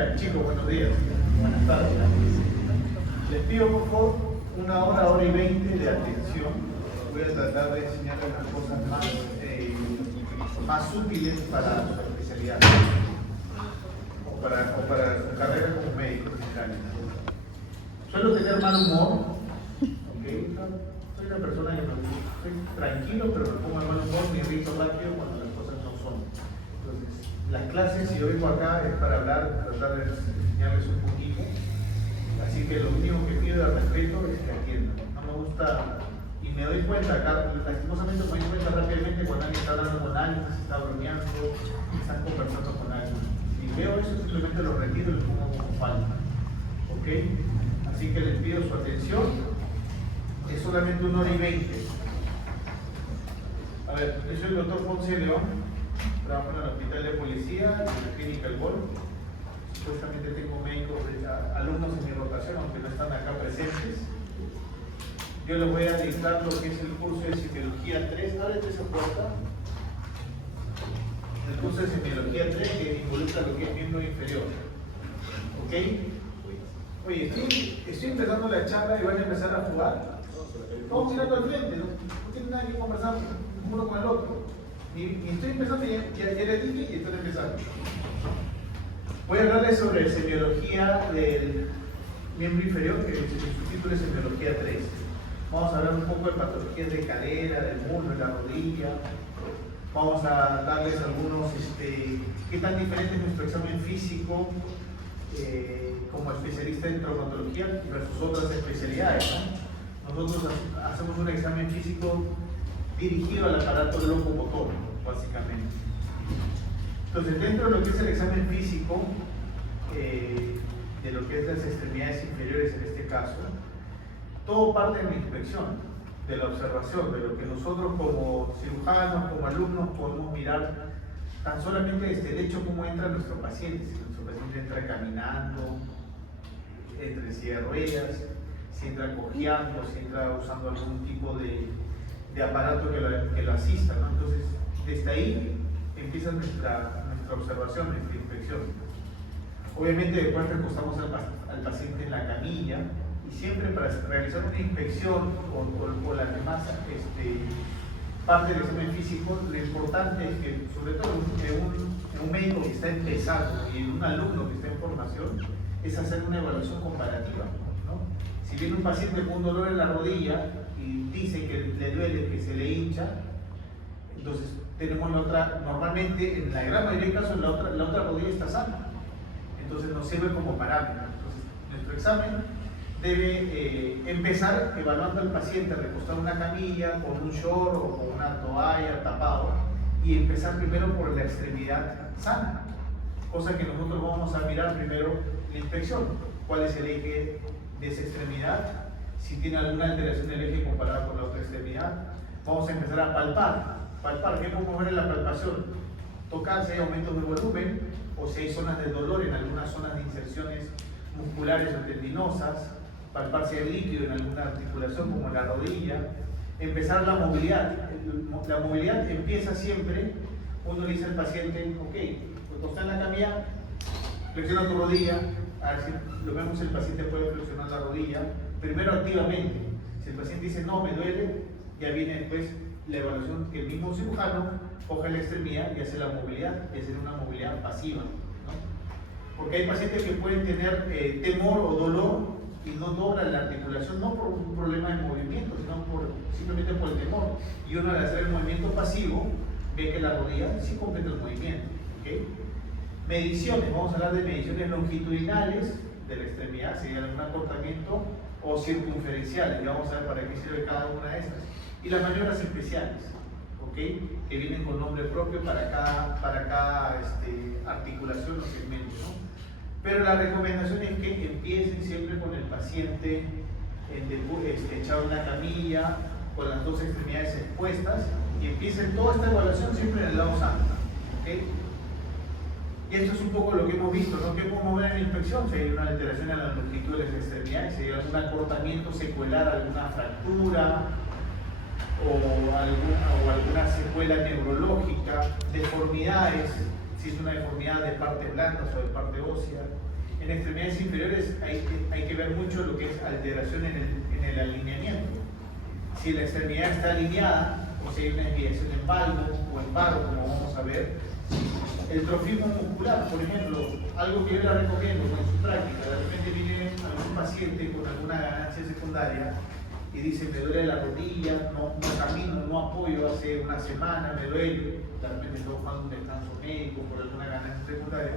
Ya, chicos, buenos días. Buenas tardes. Les pido por favor una hora, hora y 20 de atención. Voy a tratar de enseñarles las cosas más útiles para su especialidad o para su carrera como médico general. Suelo tener mal humor, ¿okay? Soy una persona que soy tranquilo, pero me pongo de mal humor, me irrito rápido cuando las cosas no son. Entonces, las clases, si yo vengo acá, es para hablar, tratar de enseñarles un poquito. Así que lo único que pido de respeto es que atiendan. No me gusta, y me doy cuenta acá, lastimosamente me doy cuenta rápidamente cuando alguien está hablando con alguien, se está bromeando, están conversando con alguien. Si veo eso, simplemente lo retiro y lo pongo como falta. ¿Ok? Así que les pido su atención. Es solamente 1 hora y 20. A ver, yo soy el doctor Ponce León, trabajo en el hospital de policía, en la clínica El Gol. Supuestamente tengo médicos, alumnos en mi rotación, aunque no están acá presentes. Yo les voy a dictar lo que es el curso de semiología 3. Ábrete esa puerta. El curso de semiología 3 que involucra lo que es miembro inferior. ¿Ok? Oye, estoy empezando la charla y van a empezar a jugar. Vamos mirando al frente, no tiene nada que conversar uno con el otro. Ni estoy empezando, ya les dije y estoy empezando. Voy a hablarles sobre semiología del miembro inferior, que su título es semiología 3. Vamos a hablar un poco de patologías de cadera, del muslo, de la rodilla. Vamos a darles algunos, qué tan diferente es nuestro examen físico como especialista en traumatología versus otras especialidades, ¿no? Nosotros hacemos un examen físico dirigido al aparato locomotor, básicamente. Entonces, dentro de lo que es el examen físico, de lo que es las extremidades inferiores en este caso, todo parte de la inspección, de la observación, de lo que nosotros como cirujanos, como alumnos podemos mirar tan solamente desde el hecho cómo entra nuestro paciente. Si nuestro paciente entra caminando, entra en silla de ruedas, si entra cojeando, si entra usando algún tipo de aparato que lo asista, ¿no? Entonces, desde ahí empieza nuestra observación, nuestra inspección. Obviamente después recostamos al paciente en la camilla y siempre para realizar una inspección o las demás parte del examen físico, lo importante es que, sobre todo en un médico que está empezando y en un alumno que está en formación, es hacer una evaluación comparativa, ¿no? Si viene un paciente con un dolor en la rodilla y dice que le duele, que se le hincha, entonces tenemos la otra, normalmente en la gran mayoría de casos la otra rodilla está sana, entonces nos sirve como parámetro. Entonces nuestro examen debe empezar evaluando al paciente recostado en una camilla con un short o con una toalla tapado y empezar primero por la extremidad sana, cosa que nosotros vamos a mirar primero la inspección, cuál es el eje de esa extremidad, si tiene alguna alteración del eje comparado con la otra extremidad. Vamos a empezar a palpar, ¿qué podemos ver en la palpación? Tocar si hay aumentos de volumen o si hay zonas de dolor en algunas zonas de inserciones musculares o tendinosas, palpar si hay líquido en alguna articulación como la rodilla. Empezar la movilidad. La movilidad empieza siempre, uno le dice al paciente, ok, cuando está en la camilla, flexiona tu rodilla, a ver si lo vemos, el paciente puede flexionar la rodilla, primero activamente. Si el paciente dice no, me duele, ya viene después la evaluación que el mismo cirujano coge la extremidad y hace la movilidad, y hace una movilidad pasiva, ¿no? Porque hay pacientes que pueden tener temor o dolor y no doblan la articulación, no por un problema de movimiento, sino simplemente por el temor. Y uno al hacer el movimiento pasivo ve que la rodilla sí completa el movimiento, ¿okay? Mediciones, vamos a hablar de mediciones longitudinales de la extremidad, sería algún acortamiento, o circunferenciales, y vamos a ver para qué sirve cada una de estas. Y las maniobras especiales, ¿okay? Que vienen con nombre propio para cada articulación o segmento, ¿no? Pero la recomendación es que empiecen siempre con el paciente echado en una camilla, con las dos extremidades expuestas, y empiecen toda esta evaluación siempre en el lado sano, ¿okay? Y esto es un poco lo que hemos visto, ¿no? ¿Qué podemos ver en la inspección? Si hay una alteración en la longitud de las extremidades, si hay algún acortamiento secuelar, alguna fractura o alguna secuela neurológica, deformidades, si es una deformidad de partes blandas o de parte ósea, En extremidades inferiores hay que ver mucho lo que es alteración en el alineamiento. Si la extremidad está alineada, o si hay una desviación en valgo o en paro, como vamos a ver, el trofismo muscular, por ejemplo, algo que yo le recomiendo en su práctica, de repente viene algún paciente con alguna ganancia secundaria y dice, me duele la rodilla, no camino, no apoyo hace una semana, me duele, de repente estoy buscando un descanso médico por alguna ganancia secundaria.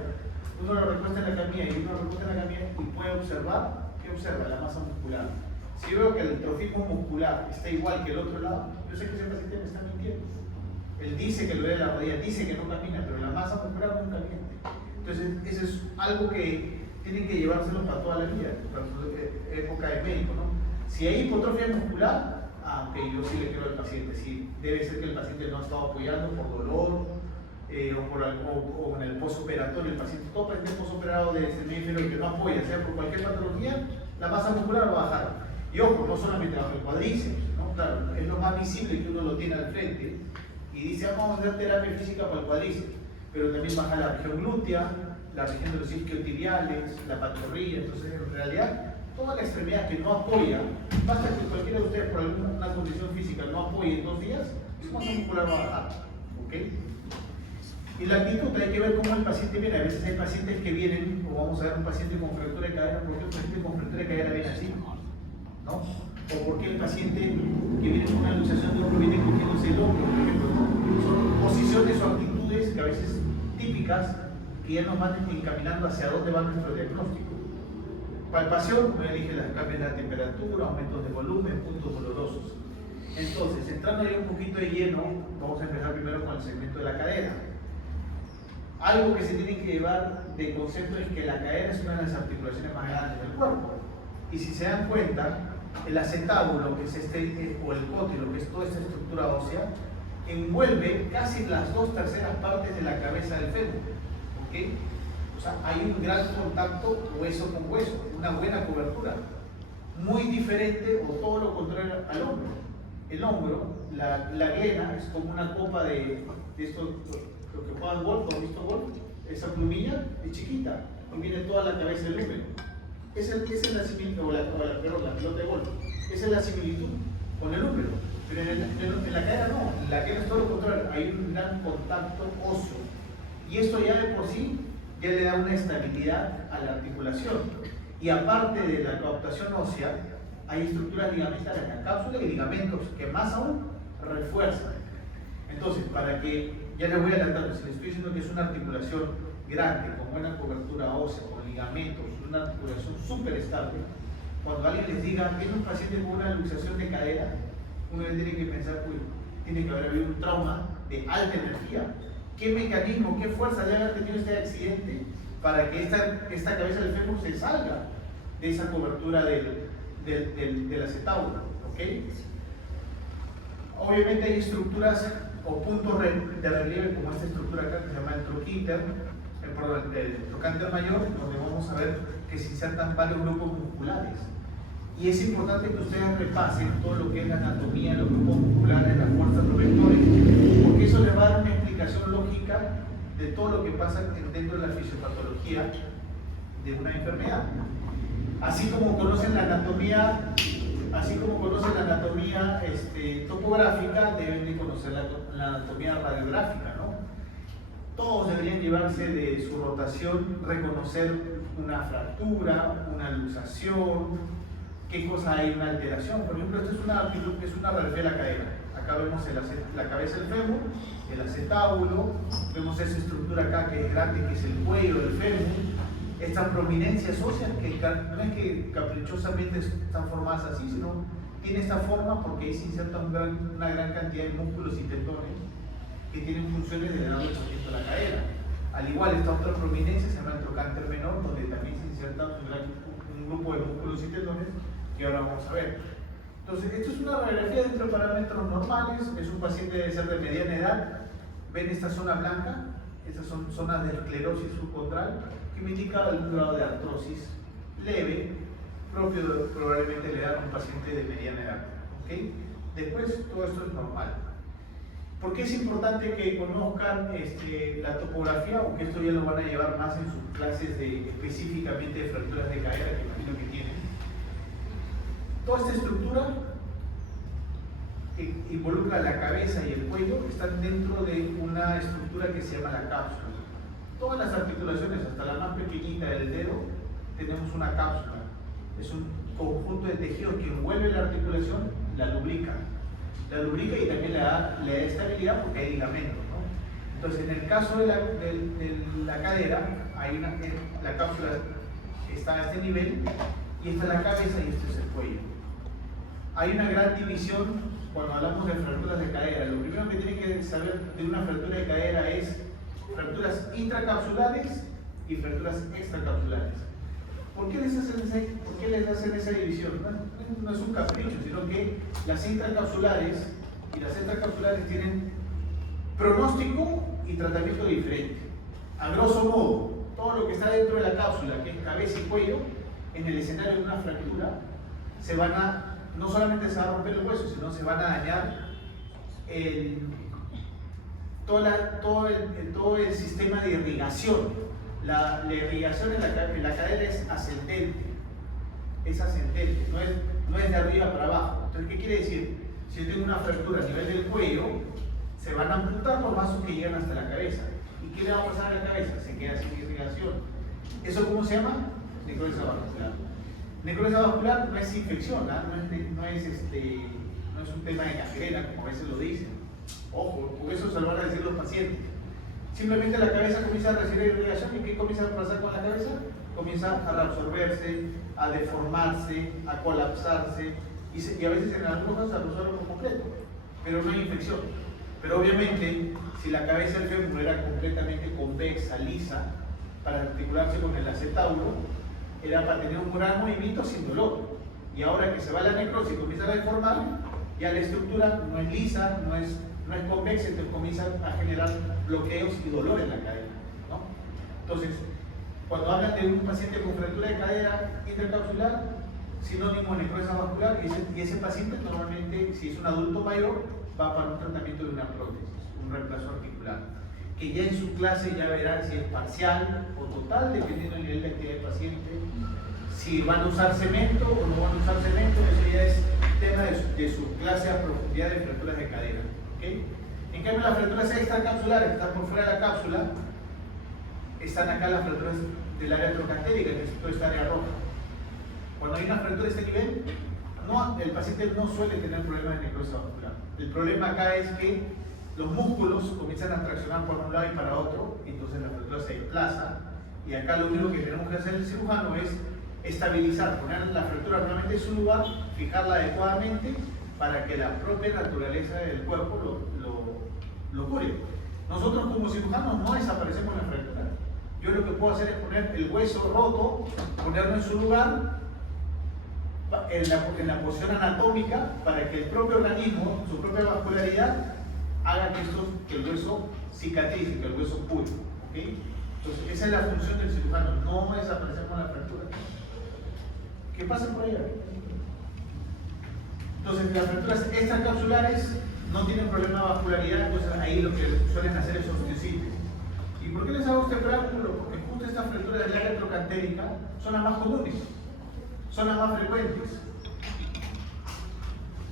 Uno lo recuesta en la camilla y puede observar, ¿qué observa? La masa muscular. Si yo veo que el trofismo muscular está igual que el otro lado, yo sé que ese paciente me está mintiendo. Él dice que le duele la rodilla, dice que no camina, pero la masa muscular nunca miente. Entonces, eso es algo que tienen que llevárselo para toda la vida, para su época de médico, ¿no? Si hay hipotrofia muscular, ok, yo sí le creo al paciente, sí, debe ser que el paciente no ha estado apoyando por dolor o en el postoperatorio. El paciente, todo paciente postoperado de semífero que no apoya, sea por cualquier patología, la masa muscular va a bajar. Y ojo, no solamente bajo el cuádriceps, ¿no? Claro, es lo más visible que uno lo tiene al frente y dice, vamos a hacer terapia física para el cuádriceps, pero también baja la región glútea, la región de los isquiotibiales, la pantorrilla. Entonces, en realidad, toda la extremidad que no apoya, basta que cualquiera de ustedes por alguna condición física no apoye en 2 días, su masa muscular va a bajar, ¿ok? Y la actitud, hay que ver cómo el paciente viene. A veces hay pacientes que vienen, o vamos a ver un paciente con fractura de cadera, ¿por qué un paciente con fractura de cadera viene así? ¿No? O por qué el paciente que viene con una luxación de hombro viene cogiéndose el hombro, por ejemplo, ¿no? Son posiciones o actitudes que a veces típicas que ya nos van encaminando hacia dónde va nuestro diagnóstico. Palpación, como ya dije, las cambios de la temperatura, aumentos de volumen, puntos dolorosos. Entonces, entrando ahí un poquito de lleno, vamos a empezar primero con el segmento de la cadera. Algo que se tiene que llevar de concepto es que la cadera es una de las articulaciones más grandes del cuerpo. Y si se dan cuenta, el acetábulo, que es o el cótilo, que es toda esta estructura ósea, envuelve casi las 2/3 partes de la cabeza del fémur. ¿Okay? O sea, hay un gran contacto hueso con hueso, una buena cobertura. Muy diferente o todo lo contrario al hombro. El hombro, la glena, es como una copa de esto, lo que juegan golf, ¿han visto golf? Esa plumilla es chiquita, y viene toda la cabeza del húmero. Esa es la similitud, la pelota de golf. Esa es la similitud con el húmero. Pero en la cadera no, en la cadera es todo lo contrario, hay un gran contacto óseo. Y esto ya de por sí ya le da una estabilidad a la articulación. Y aparte de la coaptación ósea, hay estructuras ligamentarias, la cápsula y ligamentos que más aún refuerzan. Entonces, para que, ya les voy adelantando, si les estoy diciendo que es una articulación grande, con buena cobertura ósea, con ligamentos, una articulación súper estable, cuando alguien les diga, tiene un paciente con una luxación de cadera, uno tiene que pensar, uy, tiene que haber habido un trauma de alta energía. ¿Qué mecanismo, qué fuerza debe haber tenido este accidente para que esta cabeza del fémur se salga de esa cobertura del acetábulo? ¿Okay? Obviamente hay estructuras o puntos de relieve como esta estructura acá que se llama el troquíter, el trocánter mayor, donde vamos a ver que se insertan varios grupos musculares. Y es importante que ustedes repasen todo lo que es la anatomía, los grupos musculares, las fuerzas, los vectores, porque eso les va a dar una explicación lógica de todo lo que pasa dentro de la fisiopatología de una enfermedad. Así como conocen la anatomía, topográfica, deben de conocer la anatomía radiográfica, ¿no? Todos deberían llevarse de su rotación, reconocer una fractura, una luxación, qué cosa hay, una alteración. Por ejemplo, esto es una radiografía de la cadera. Acá vemos la cabeza del fémur, el acetábulo, vemos esa estructura acá que es grande, que es el cuello del fémur. Estas prominencias óseas que no es que caprichosamente están formadas así, sino tiene esta forma porque ahí se inserta una gran cantidad de músculos y tendones que tienen funciones de dar desplazamiento a la cadera. Al igual, esta otra prominencia se llama el trocánter menor, donde también se inserta un grupo de músculos y tendones que ahora vamos a ver. Entonces, esto es una radiografía dentro de parámetros normales. Es un paciente debe ser de mediana edad. Ven esta zona blanca, estas son zonas de esclerosis subcondral que me indica algún grado de artrosis leve, propio probablemente le da a un paciente de mediana edad. ¿Okay? Después, todo esto es normal. ¿Por qué es importante que conozcan la topografía? Porque esto ya lo van a llevar más en sus clases específicamente de fracturas de cadera, que imagino que tienen. Toda esta estructura que involucra la cabeza y el cuello están dentro de una estructura que se llama la cápsula. Todas las articulaciones, hasta la más pequeñita del dedo, tenemos una cápsula. Es un conjunto de tejidos que envuelve la articulación, la lubrica y también le da estabilidad porque hay ligamentos, ¿no? Entonces, en el caso de la cadera, la cápsula está a este nivel, y esta es la cabeza y este es el cuello. Hay una gran división cuando hablamos de fracturas de cadera. Lo primero que tienen que saber de una fractura de cadera es fracturas intracapsulares y fracturas extracapsulares. ¿Por qué les hacen esa división? No es un capricho, sino que las intracapsulares y las extracapsulares tienen pronóstico y tratamiento diferente. A grosso modo, todo lo que está dentro de la cápsula, que es cabeza y cuello, en el escenario de una fractura, no solamente se va a romper el hueso, sino se van a dañar todo el sistema de irrigación. La irrigación en la cadera es ascendente, no es de arriba para abajo. Entonces, ¿qué quiere decir? Si yo tengo una fractura a nivel del cuello, se van a amputar los vasos que llegan hasta la cabeza. ¿Y qué le va a pasar a la cabeza? Se queda sin irrigación. ¿Eso cómo se llama? Necrosis vascular. Necrosis vascular no es infección, no es un tema de gangrena, como a veces lo dicen. Ojo, por eso se lo van a decir los pacientes. Simplemente la cabeza comienza a recibir irrigación, y ¿qué comienza a pasar con la cabeza? Comienza a reabsorberse, a deformarse, a colapsarse, y a veces en algunos casos se resuelve por completo, pero no hay infección. Pero obviamente, si la cabeza del fémur era completamente convexa, lisa, para articularse con el acetábulo, era para tener un gran movimiento sin dolor. Y ahora que se va la necrosis y comienza a deformar, ya la estructura no es lisa, no es convexa, entonces comienza a generar bloqueos y dolor en la cadera, ¿no? Entonces, cuando hablan de un paciente con fractura de cadera intercapsular, sinónimo de necrosis vascular, y ese paciente normalmente, si es un adulto mayor, va para un tratamiento de una prótesis, un reemplazo articular, que ya en su clase ya verán si es parcial o total, dependiendo del nivel de actividad del paciente, si van a usar cemento o no van a usar cemento. Eso ya es tema de su clase a profundidad de fracturas de cadera, ¿okay? En cambio, las fracturas extracapsulares, que están por fuera de la cápsula, están acá las fracturas del área trocantérica, que es toda esta área roja. Cuando hay una fractura de este nivel, el paciente no suele tener problemas de necrosis vascular. El problema acá es que los músculos comienzan a traccionar por un lado y para otro, y entonces la fractura se desplaza, y acá lo único que tenemos que hacer el cirujano es estabilizar, poner la fractura nuevamente en su lugar, fijarla adecuadamente para que la propia naturaleza del cuerpo lo cure. Nosotros como cirujanos no desaparecemos la fractura. Yo lo que puedo hacer es poner el hueso roto, ponerlo en su lugar, en la posición anatómica, para que el propio organismo, su propia vascularidad, haga que el hueso cicatrice, que el hueso cure, ¿okay? Entonces, esa es la función del cirujano, no desaparecer con la fractura. ¿Qué pasa por ahí? Entonces, las fracturas extracapsulares no tienen problema de vascularidad, entonces ahí lo que suelen hacer es osteocitis. ¿Y por qué les hago este preámbulo? Porque justo estas fracturas del área trocantérica son las más comunes, son las más frecuentes.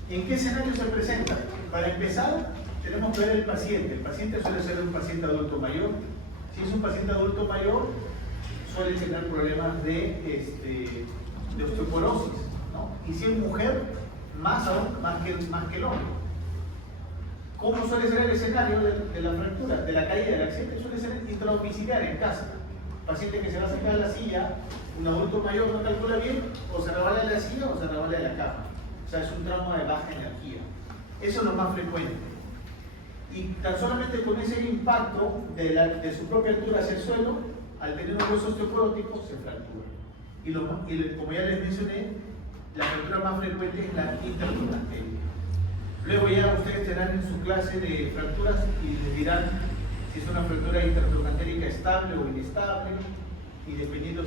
¿En qué escenario se presentan? Para empezar, tenemos que ver el paciente. El paciente suele ser un paciente adulto mayor. Si es un paciente adulto mayor, suele tener problemas de osteoporosis, ¿no? Y si es mujer, más aún, más que el hombre. ¿Cómo suele ser el escenario de la fractura, de la caída del accidente? Suele ser intradomiciliar, en casa. Paciente que se va a sacar de la silla, un adulto mayor no calcula bien, o se resbala de la silla o se resbala de la cama. O sea, es un trauma de baja energía. Eso es lo más frecuente. Y tan solamente con ese impacto de su propia altura hacia el suelo, al tener un hueso osteoporótico, se fractura. Y como ya les mencioné, la fractura más frecuente es la intertrocantérica. Luego ya ustedes tendrán en su clase de fracturas y les dirán si es una fractura intertrocantérica estable o inestable, y dependiendo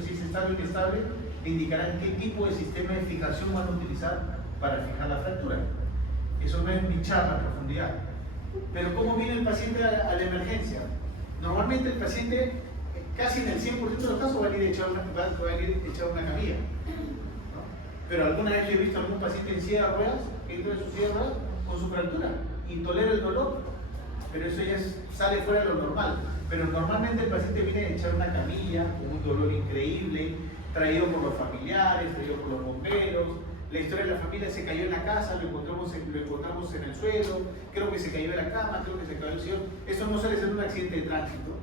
si es estable o inestable, le indicarán qué tipo de sistema de fijación van a utilizar para fijar la fractura. Eso no es mi charla a profundidad. Pero ¿cómo viene el paciente a la emergencia? Normalmente el paciente, casi en el 100% de los casos, va a ir echado a una camilla. ¿No? Pero alguna vez yo he visto a algún paciente en silla de ruedas, que entra en su silla de ruedas con su fractura y tolera el dolor, pero eso ya sale fuera de lo normal. Pero normalmente el paciente viene a echar una camilla con un dolor increíble, traído por los familiares, traído por los bomberos. La historia de la familia: se cayó en la casa, lo encontramos en el suelo, creo que se cayó de la cama, creo que se cayó del sillón. Eso no suele ser un accidente de tránsito,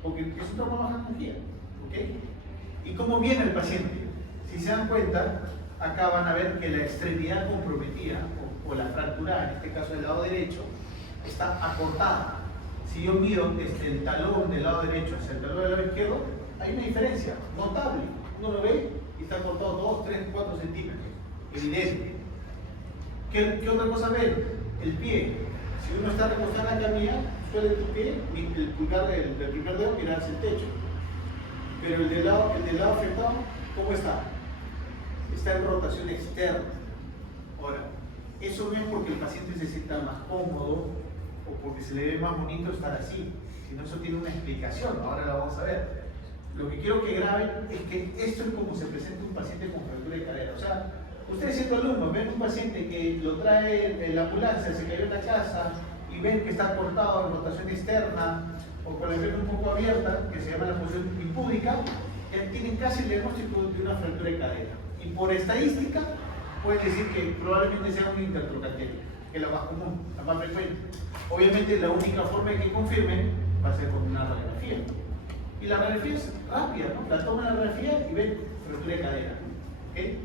porque es un trauma baja energía. ¿Okay? ¿Y cómo viene el paciente? Si se dan cuenta, acá van a ver que la extremidad comprometida, o la fractura, en este caso del lado derecho, está acortada. Si yo mido desde el talón del lado derecho hacia el talón del lado izquierdo, hay una diferencia notable. Uno lo ve y está cortado 2, 3, 4 centímetros. Evidente. ¿Qué otra cosa ven? El pie. Si uno está recostado en la camilla, suele tu pie, el pulgar del primer dedo, mirar hacia el techo. Pero el del lado afectado, ¿cómo está? Está en rotación externa. Ahora, eso no es porque el paciente se sienta más cómodo o porque se le ve más bonito estar así, sino eso tiene una explicación. Ahora la vamos a ver. Lo que quiero que graben es que esto es como se presenta un paciente con fractura de cadera. O sea, ustedes siendo alumnos ven un paciente que lo trae en la ambulancia, se cayó en la casa y ven que está cortado en rotación externa o con la pierna un poco abierta, que se llama la posición impúdica, tienen casi el diagnóstico de una fractura de cadera. Y por estadística pueden decir que probablemente sea una intertrocantérica, que es la más común, la más frecuente. Obviamente la única forma de que confirmen va a ser con una radiografía. Y la radiografía es rápida, ¿no? La toman la radiografía y ven fractura de cadera. ¿Okay?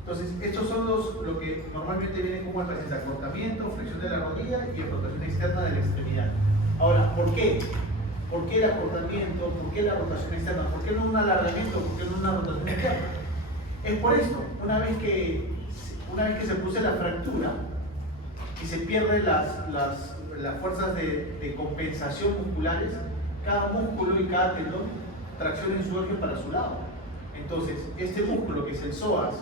Entonces, estos son lo que normalmente vienen como el paciente: acortamiento, flexión de la rodilla y rotación externa de la extremidad. Ahora, ¿por qué? ¿Por qué el acortamiento? ¿Por qué la rotación externa? ¿Por qué no un alargamiento? ¿Por qué no una rotación externa? Es por esto: una vez que se produce la fractura y se pierden las fuerzas de compensación musculares, cada músculo y cada tendón tracciona en su eje para su lado. Entonces, este músculo, que es el psoas,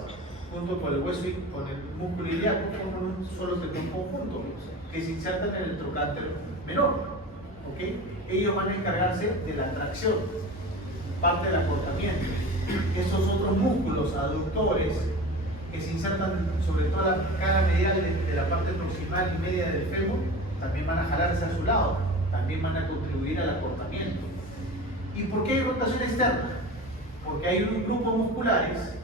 junto con el hueso y con el músculo ilíaco, forman un solo tendón conjunto que se insertan en el trocánter menor. ¿Okay? Ellos van a encargarse de la tracción, parte del acortamiento. Esos otros músculos aductores que se insertan sobre toda la cara medial de la parte proximal y media del fémur, también van a jalarse a su lado, también van a contribuir al acortamiento. ¿Y por qué hay rotación externa? Porque hay un grupo musculares,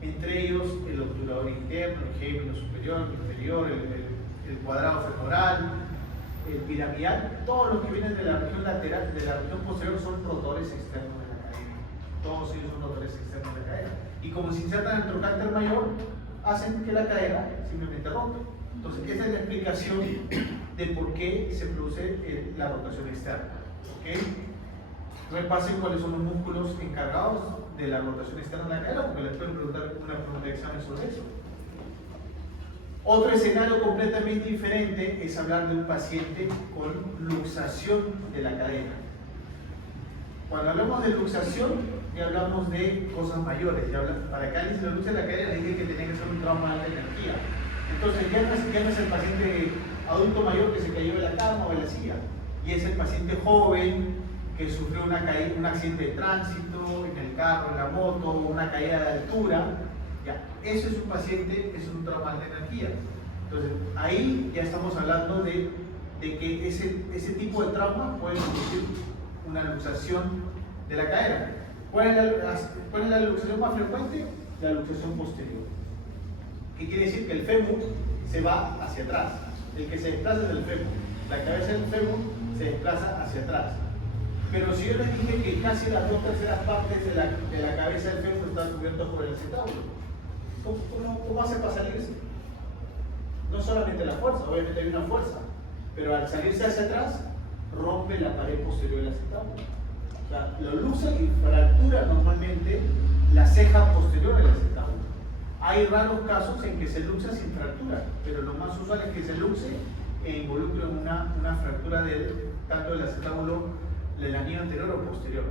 entre ellos el obturador interno, el gemelo superior, el inferior, el cuadrado femoral, el piramidal. Todos los que vienen de la región lateral, de la región posterior, son rotores externos de la cadera. Todos ellos son rotores externos de la cadera. Y como se insertan en el trocánter mayor, hacen que la cadera simplemente rompa. Entonces, esa es la explicación de por qué se produce la rotación externa. ¿Okay? Repasen cuáles son los músculos encargados de la rotación externa de la cadera, porque les pueden preguntar una pregunta de examen sobre eso. Otro escenario completamente diferente es hablar de un paciente con luxación de la cadera. Cuando hablamos de luxación, ya hablamos de cosas mayores. Para que alguien se le luxe la cadera, dije que tenía que ser un trauma de alta energía. Entonces ya no es el paciente adulto mayor que se cayó de la cama o de la silla, y es el paciente joven que sufrió un accidente de tránsito, en el carro, en la moto, una caída de altura. Ya, eso es un paciente, es un trauma de alta energía. Entonces ahí ya estamos hablando de que ese tipo de trauma puede producir una luxación de la cadera. ¿Cuál es la luxación más frecuente? La luxación posterior. ¿Qué quiere decir? Que el fémur se va hacia atrás. El que se desplaza es el fémur. La cabeza del fémur se desplaza hacia atrás. Pero si yo les dije que casi las 2/3 partes de la cabeza del fémur están cubiertas por el acetábulo, ¿cómo hace para salirse? No solamente la fuerza, obviamente hay una fuerza, pero al salirse hacia atrás, rompe la pared posterior del acetábulo. O sea, lo luxa y fractura normalmente la ceja posterior del acetábulo. Hay raros casos en que se luxa sin fractura, pero lo más usual es que se luxe e involucre una fractura tanto del acetábulo del anillo anterior o posterior.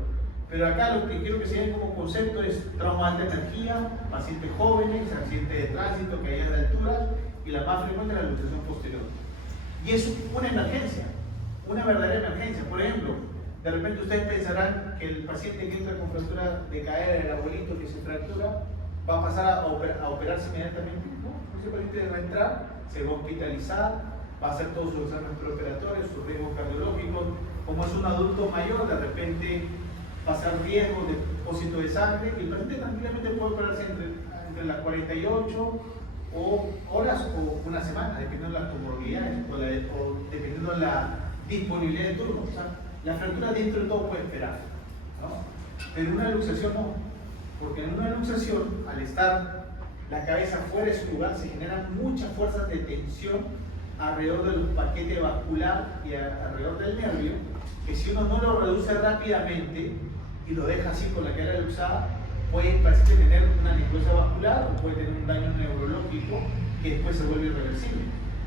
Pero acá lo que quiero que se vean como concepto es trauma de alta energía, pacientes jóvenes, accidente de tránsito, caída de altura, y la más frecuente es la luxación posterior. Y es una emergencia, una verdadera emergencia. Por ejemplo, de repente ustedes pensarán que el paciente que entra con fractura de cadera, el abuelito que se fractura, va a pasar a operarse inmediatamente. No, ese paciente va a entrar, se va a hospitalizar, va a hacer todos sus exámenes preoperatorios, sus riesgos cardiológicos. Como es un adulto mayor, de repente va a ser riesgo de depósito de sangre y el paciente tranquilamente puede operarse entre las 48 horas o una semana, dependiendo de las comorbilidades o dependiendo de la disponibilidad de turno. O sea, la fractura dentro de todo puede esperar, ¿no? Pero una luxación no, porque en una luxación, al estar la cabeza fuera de su lugar, se generan muchas fuerzas de tensión alrededor del paquete vascular y alrededor del nervio, que si uno no lo reduce rápidamente y lo deja así con la cadera luxada, puede el paciente tener una necrosis vascular o puede tener un daño neurológico que después se vuelve irreversible.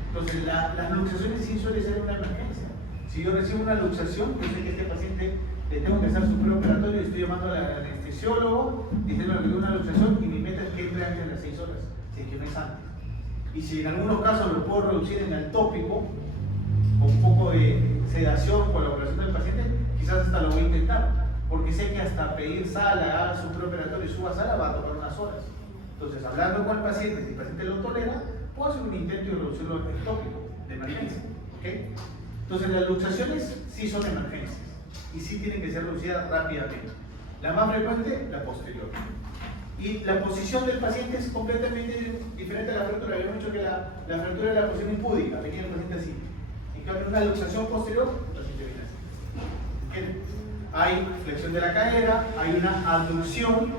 Entonces, las luxaciones sí suelen ser una emergencia. Si yo recibo una luxación, yo sé que a este paciente le tengo que hacer su preoperatorio y estoy llamando al anestesiólogo diciendo que tengo una luxación y mi meta es que entre antes de las 6 horas, si es que no es antes. Y si en algunos casos lo puedo reducir en el tópico, con un poco de sedación, colaboración del paciente, quizás hasta lo voy a intentar, porque sé que hasta pedir sala, haga su preoperatorio y suba a sala va a tomar unas horas. Entonces, hablando con el paciente, si el paciente lo tolera, puedo hacer un intento de reducirlo en el tópico de emergencia. ¿Okay? Entonces, las luxaciones sí son emergencias y sí tienen que ser reducidas rápidamente. La más frecuente, la posterior. Y la posición del paciente es completamente diferente a la fractura. Habíamos dicho que la fractura es la posición impúdica, venía el paciente así. En cambio, una luxación posterior, el paciente viene así. ¿Entienden? Hay flexión de la cadera, hay una abducción,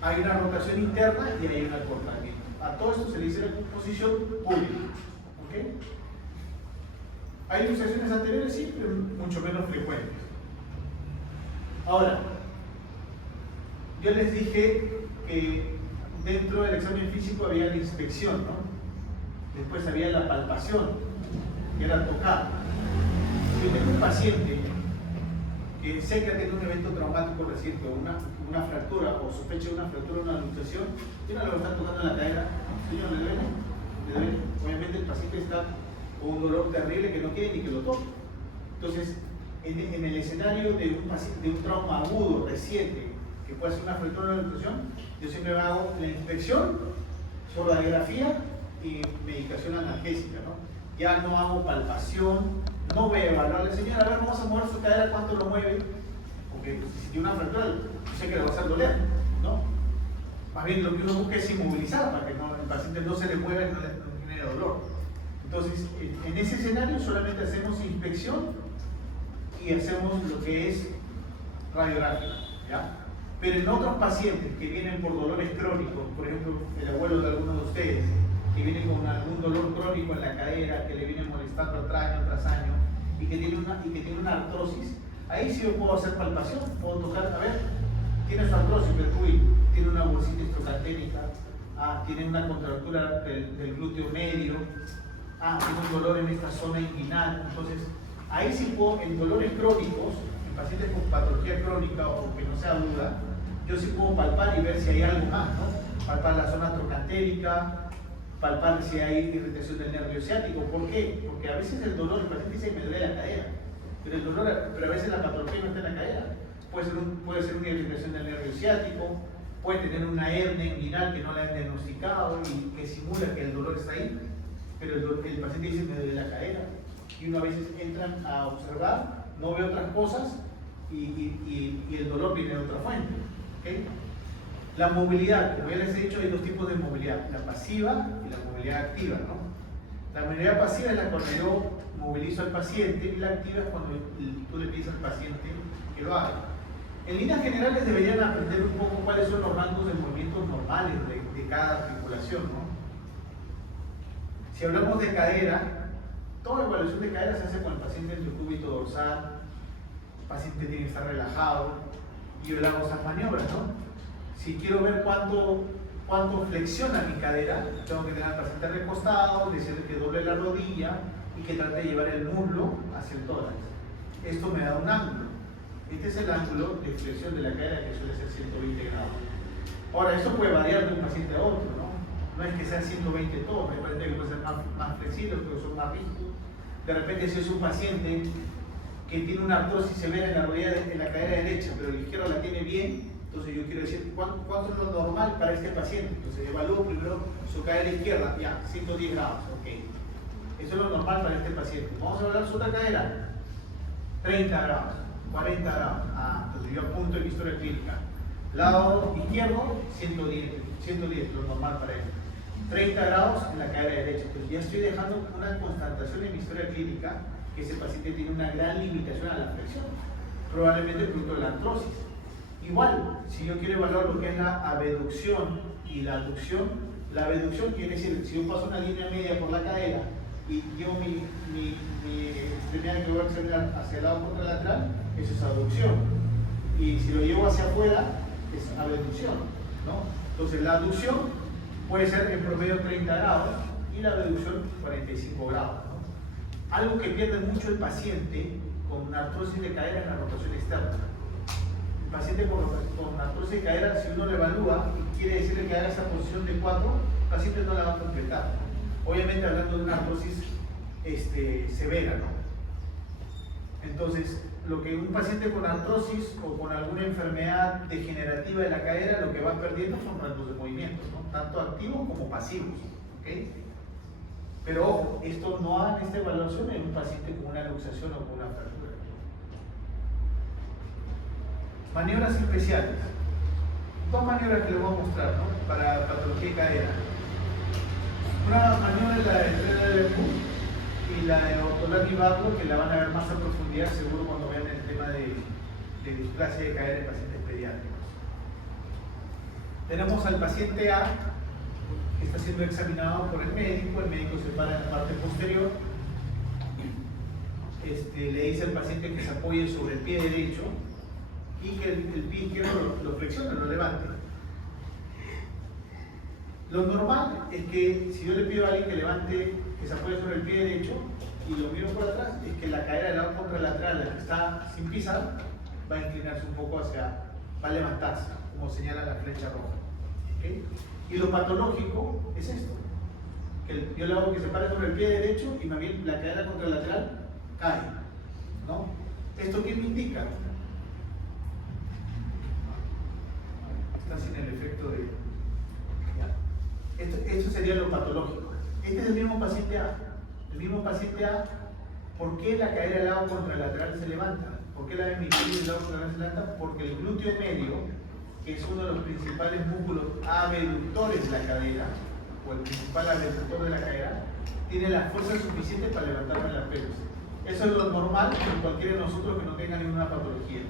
hay una rotación interna y hay un acortamiento. A todo esto se le dice la posición pública. ¿Okay? Hay luxaciones anteriores, sí, pero mucho menos frecuentes. Ahora, yo les dije que dentro del examen físico había la inspección, ¿no? Después había la palpación, que era tocar. Si yo tengo un paciente que sé que ha tenido un evento traumático reciente, una fractura o sospecha de una fractura o una luxación, yo no le voy a estar tocando en la cadera. Señor, ¿le duele? ¿Le duele? Obviamente el paciente está con un dolor terrible que no quiere ni que lo toque. Entonces, en el escenario de un paciente, de un trauma agudo, reciente, que puede ser una fractura o una luxación, yo siempre hago la inspección, radiografía y medicación analgésica, ¿no? Ya no hago palpación, no voy a evaluarle, señora, a ver, vamos a mover su cadera, ¿cuánto lo mueve? Porque si tiene una fractura, yo sé que le va a hacer doler, ¿no? Más bien lo que uno busca es inmovilizar para que el paciente no se le mueva y no genere dolor. Entonces, en ese escenario solamente hacemos inspección y hacemos lo que es radiográfica, ¿ya? Pero en otros pacientes que vienen por dolores crónicos, por ejemplo, el abuelo de algunos de ustedes, que viene con algún dolor crónico en la cadera, que le viene molestando año tras año y que tiene una artrosis, ahí sí yo puedo hacer palpación, puedo tocar, a ver, tiene su artrosis, pero uy, tiene una bursitis trochanterica, tiene una contractura del glúteo medio, tiene un dolor en esta zona inguinal. Entonces, ahí sí puedo, en dolores crónicos, en pacientes con patología crónica o que no sea aguda, yo sí puedo palpar y ver si hay algo más, ¿no? Palpar la zona trochanterica, palpar si hay irritación del nervio ciático. ¿Por qué? Porque a veces el dolor, el paciente dice que me duele la cadera, pero a veces la patología no está en la cadera. Puede ser una irritación del nervio ciático, puede tener una hernia inguinal que no la han diagnosticado y que simula que el dolor está ahí, pero el paciente dice me duele la cadera. Y uno a veces entra a observar, no ve otras cosas y el dolor viene de otra fuente. ¿Okay? La movilidad, como ya les he dicho, hay dos tipos de movilidad, la pasiva y la movilidad activa, ¿no? La movilidad pasiva es la cuando yo movilizo al paciente y la activa es cuando tú le pides al paciente que lo haga. En líneas generales deberían aprender un poco cuáles son los rangos de movimientos normales de cada articulación, ¿no? Si hablamos de cadera, toda evaluación de cadera se hace con el paciente en su cúbito dorsal, el paciente tiene que estar relajado y yo le hago esas maniobras, ¿no? Si quiero ver cuánto flexiona mi cadera, tengo que tener al paciente recostado, decirle que doble la rodilla y que trate de llevar el muslo hacia el tórax. Esto me da un ángulo. Este es el ángulo de flexión de la cadera, que suele ser 120 grados. Ahora, esto puede variar de un paciente a otro, ¿no? No es que sean 120 todos, hay pacientes que pueden ser más flexibles, otros son más rígidos. De repente si es un paciente que tiene una artrosis severa en la rodilla, en la cadera derecha, pero la izquierda la tiene bien, entonces yo quiero decir, ¿cuánto es lo normal para este paciente? Entonces evalúo primero su cadera izquierda, ya, 110 grados, ok. Eso es lo normal para este paciente. Vamos a evaluar su otra cadera, 30 grados, 40 grados. Entonces yo apunto en mi historia clínica. Lado izquierdo, 110, lo normal para él. 30 grados en la cadera derecha. Entonces ya estoy dejando una constatación en mi historia clínica que ese paciente tiene una gran limitación a la flexión, probablemente producto de la artrosis. Igual, si yo quiero evaluar lo que es la abducción y la aducción quiere decir, si yo paso una línea media por la cadera y llevo mi extremidad que voy a examinar hacia el lado contralateral, eso es aducción. Y si lo llevo hacia afuera, es abducción, ¿no? Entonces la aducción puede ser en promedio 30 grados y la abducción 45 grados, ¿no? Algo que pierde mucho el paciente con artrosis de cadera es la rotación externa. El paciente con artrosis de cadera, si uno lo evalúa y quiere decirle que haga esa posición de 4, el paciente no la va a completar. Obviamente hablando de una artrosis severa, ¿no? Entonces, lo que un paciente con artrosis o con alguna enfermedad degenerativa de la cadera, lo que va perdiendo son rangos de movimiento, ¿no? Tanto activos como pasivos, ¿ok? Pero ojo, esto no hagan esta evaluación en un paciente con una luxación o con una fractura. Maniobras especiales. Dos maniobras que les voy a mostrar, ¿no? Para patología de cadera. Una maniobra es la de Estrella de Bull y la de Ortolani Barlow, que la van a ver más a profundidad seguro cuando vean el tema de displasia de cadera en pacientes pediátricos. Tenemos al paciente A que está siendo examinado por el médico se para en la parte posterior, le dice al paciente que se apoye sobre el pie derecho y que el pie izquierdo lo flexione, lo levante. Lo normal es que si yo le pido a alguien que levante, que se apoye sobre el pie derecho y lo miro por atrás, es que la cadera del lado contralateral, la que está sin pisar, va a inclinarse un poco va a levantarse, como señala la flecha roja. ¿Okay? Y lo patológico es esto, que yo le hago que se pare sobre el pie derecho y más bien la cadera contralateral cae, ¿no? ¿Esto qué me indica? Está sin el efecto de... Esto sería lo patológico. Este es el mismo paciente A. El mismo paciente A, ¿por qué la cadera del lado contralateral se levanta? ¿Por qué la de del lado contralateral se levanta? Porque el glúteo medio, que es uno de los principales músculos abductores de la cadera, o el principal abductor de la cadera, tiene la fuerza suficiente para levantarme la pelvis. Eso es lo normal en cualquiera de nosotros que no tenga ninguna patología.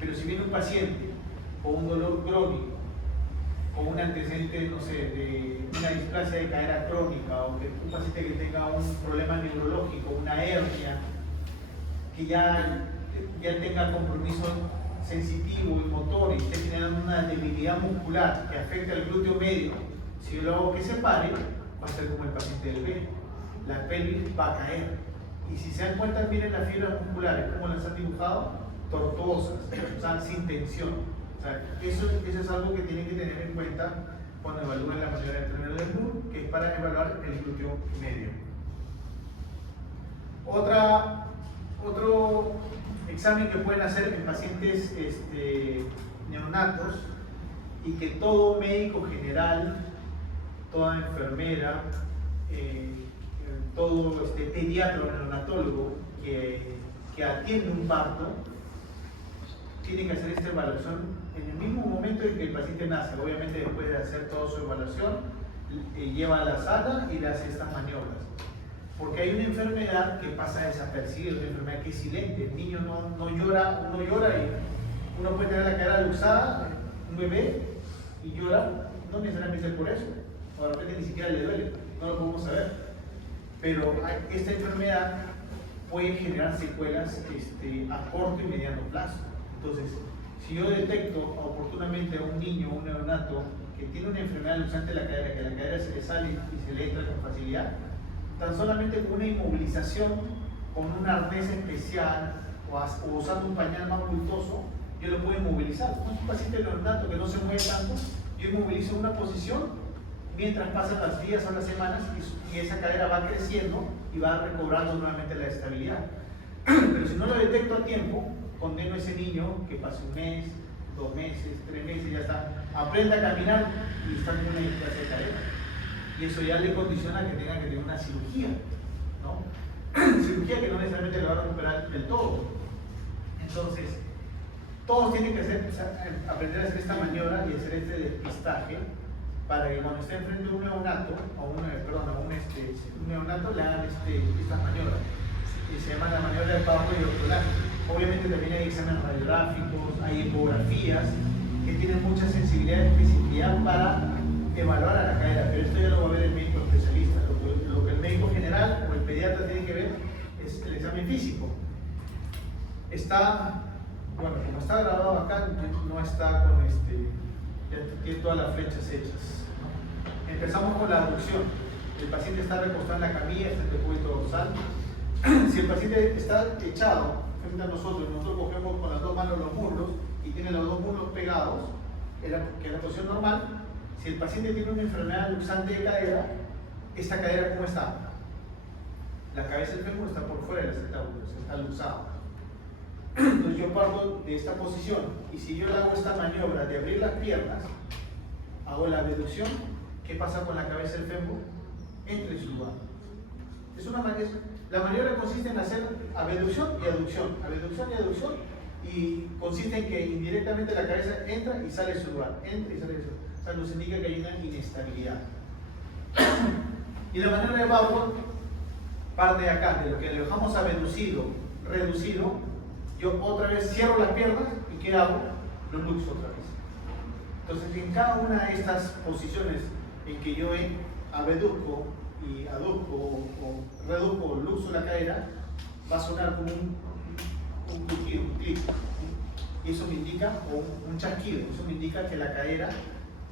Pero si viene un paciente con un dolor crónico, con un antecedente, no sé, de una displasia de cadera crónica, o que un paciente que tenga un problema neurológico, una hernia, que ya tenga compromiso sensitivo y motor y esté generando una debilidad muscular que afecta al glúteo medio, si yo lo hago que se pare, va a ser como el paciente del B. La pelvis va a caer. Y si se dan cuenta, miren las fibras musculares, como las han dibujado, tortuosas, o sea, sin tensión. O sea, eso es algo que tienen que tener en cuenta cuando evalúen la maniobra de Estrella de Bull, que es para evaluar el glúteo medio. Otro examen que pueden hacer en pacientes neonatos y que todo médico general, toda enfermera, todo pediatra o neonatólogo que atiende un parto, tiene que hacer esta evaluación en el mismo momento en que el paciente nace. Obviamente después de hacer toda su evaluación, lleva a la sala y le hace estas maniobras. Porque hay una enfermedad que pasa desapercibida, una enfermedad que es silente. El niño no llora, uno llora y uno puede tener la cara luxada, un bebé, y llora, no necesariamente es por eso, o de repente ni siquiera le duele, no lo podemos saber. Pero esta enfermedad puede generar secuelas a corto y mediano plazo. Entonces, si yo detecto oportunamente a un niño o un neonato que tiene una enfermedad luxante de la cadera, que la cadera se le sale y se le entra con facilidad, tan solamente con una inmovilización, con un arnés especial o usando un pañal más bultoso, yo lo puedo inmovilizar. Es un paciente neonato que no se mueve tanto, yo inmovilizo una posición mientras pasan las días o las semanas y esa cadera va creciendo y va recobrando nuevamente la estabilidad. Pero si no lo detecto a tiempo, condeno a ese niño que pase un mes, 2 meses, 3 meses, ya está, aprende a caminar y está en una displasia de cadera. Y eso ya le condiciona que tenga que tener una cirugía, ¿no? Cirugía que no necesariamente le va a recuperar del todo. Entonces, todos tienen que aprender a hacer esta maniobra y hacer este despistaje para que cuando esté enfrente de un neonato, un neonato le hagan estas maniobras. Y se llama la maniobra de PowerPoint ocular. Obviamente también hay exámenes radiográficos, hay ecografías que tienen mucha sensibilidad y especificidad para evaluar a la cadera, pero esto ya lo va a ver el médico especialista. Lo que el médico general o el pediatra tiene que ver es el examen físico. Está, bueno, como está grabado acá, no está con ya tiene todas las flechas hechas, ¿no? Empezamos con la aducción. El paciente está recostado en la camilla, está en el depósito dorsal. Si el paciente está echado frente a nosotros cogemos con las 2 manos los muslos y tiene los 2 muslos pegados, que es la posición normal. Si el paciente tiene una enfermedad luxante de cadera, esta cadera, ¿cómo está? La cabeza del fémur está por fuera del acetábulo, está luxado. Entonces yo parto de esta posición y si yo le hago esta maniobra de abrir las piernas, hago la abducción, ¿qué pasa con la cabeza del fémur? Entra en su lugar. La maniobra consiste en hacer abducción y aducción, y consiste en que indirectamente la cabeza entra y sale de su lugar, entra y sale de su lugar. O sea, nos indica que hay una inestabilidad. Y la maniobra de Bauer parte de acá, de lo que le dejamos abducido, reducido. Yo otra vez cierro las piernas y ¿qué hago? Lo luxo otra vez. Entonces, en cada una de estas posiciones en que yo abduzco y aduzco o reduzco o luxo la cadera, va a sonar como un crujido, un clic. Y eso me indica, o un chasquido, eso me indica que la cadera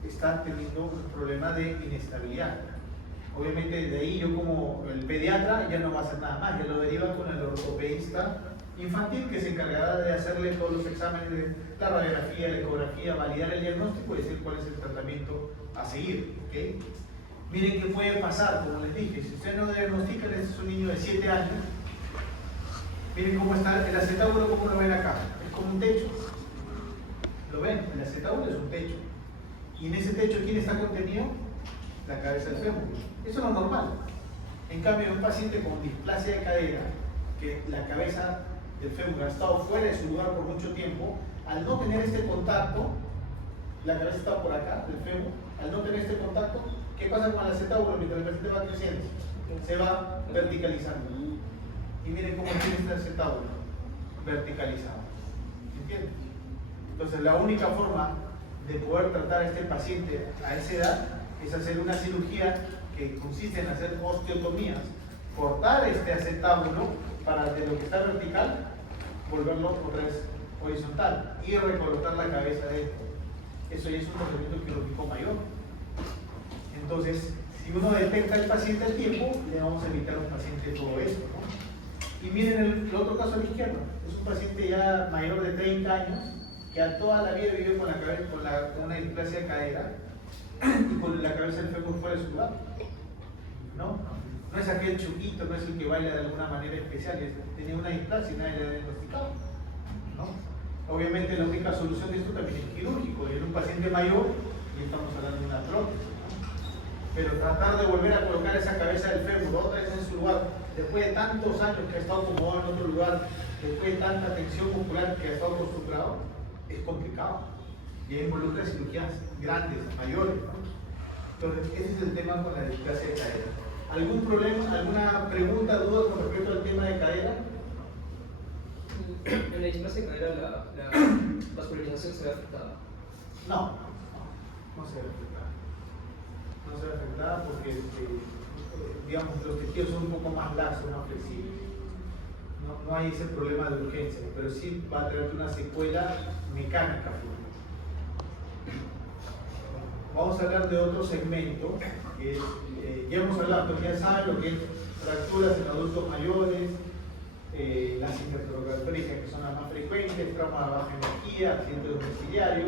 está teniendo un problema de inestabilidad. Obviamente de ahí yo como el pediatra ya no va a hacer nada más, ya lo deriva con el ortopedista infantil que se encargará de hacerle todos los exámenes de la radiografía, la ecografía, validar el diagnóstico y decir cuál es el tratamiento a seguir. ¿Okay? Miren qué puede pasar, como les dije, si usted no diagnostica, este es un niño de 7 años, miren cómo está el acetábulo, cómo lo ven acá, es como un techo. ¿Lo ven? El acetábulo es un techo. Y en ese techo, ¿quién está contenido? La cabeza del fémur. Eso es lo normal. En cambio, un paciente con displasia de cadera, que la cabeza del fémur ha estado fuera de su lugar por mucho tiempo, al no tener este contacto, la cabeza está por acá del fémur, al no tener este contacto, ¿qué pasa con el acetábulo mientras el paciente va creciendo? Se va verticalizando. Y miren cómo tiene este acetábulo, verticalizado. ¿Entienden? Entonces, la única forma de poder tratar a este paciente a esa edad es hacer una cirugía que consiste en hacer osteotomías, cortar este acetábulo para de lo que está vertical volverlo otra vez horizontal y recolocar la cabeza dentro. Eso ya es un tratamiento quirúrgico mayor. Entonces, si uno detecta al paciente a tiempo, le vamos a evitar a un paciente todo esto, ¿no? Y miren el otro caso a la izquierda, es un paciente ya mayor de 30 años que a toda la vida vivió con una displasia de cadera y con la cabeza del fémur fuera de su lugar, ¿no? No es aquel chuquito, no es el que baila de alguna manera especial, tenía una displasia y nadie le ha diagnosticado, ¿no? Obviamente la única solución de esto también es quirúrgico, y en un paciente mayor y estamos hablando de una prótesis, ¿no? Pero tratar de volver a colocar esa cabeza del fémur otra vez en su lugar, después de tantos años que ha estado acomodado en otro lugar, después de tanta tensión muscular que ha estado acostumbrado, es complicado. Y involucra cirugías grandes, mayores, ¿no? Entonces, ese es el tema con la displasia de cadera. ¿Algún problema, alguna pregunta, duda con respecto al tema de cadera? En la displasia de cadera, la vascularización se ve afectada. No se ve afectada. No se ve afectada porque, digamos, los tejidos son un poco más laxos, más flexibles. No hay ese problema de urgencia, pero sí va a traer una secuela mecánica. Vamos a hablar de otro segmento, que es, ya hemos hablado, pero ya saben lo que es fracturas en adultos mayores, las intertrocalentóricas que son las más frecuentes, trauma de baja energía, accidente domiciliario.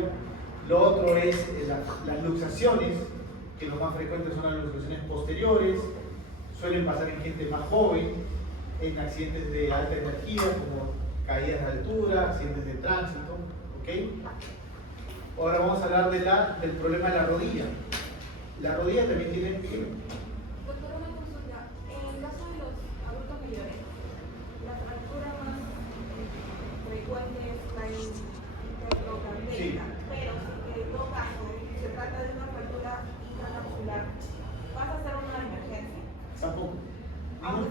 Lo otro es las luxaciones, que lo más frecuentes son las luxaciones posteriores, suelen pasar en gente más joven, en accidentes de alta energía como caídas de altura, accidentes de tránsito, ¿ok? Ahora vamos a hablar del problema de la rodilla. La rodilla también tiene pie. Doctor, una consulta. En el caso de los adultos mayores, la fractura más frecuente es la intercapsular, Sí. pero si en todo caso se trata de una fractura intracapsular, ¿vas a hacer una emergencia? Tampoco.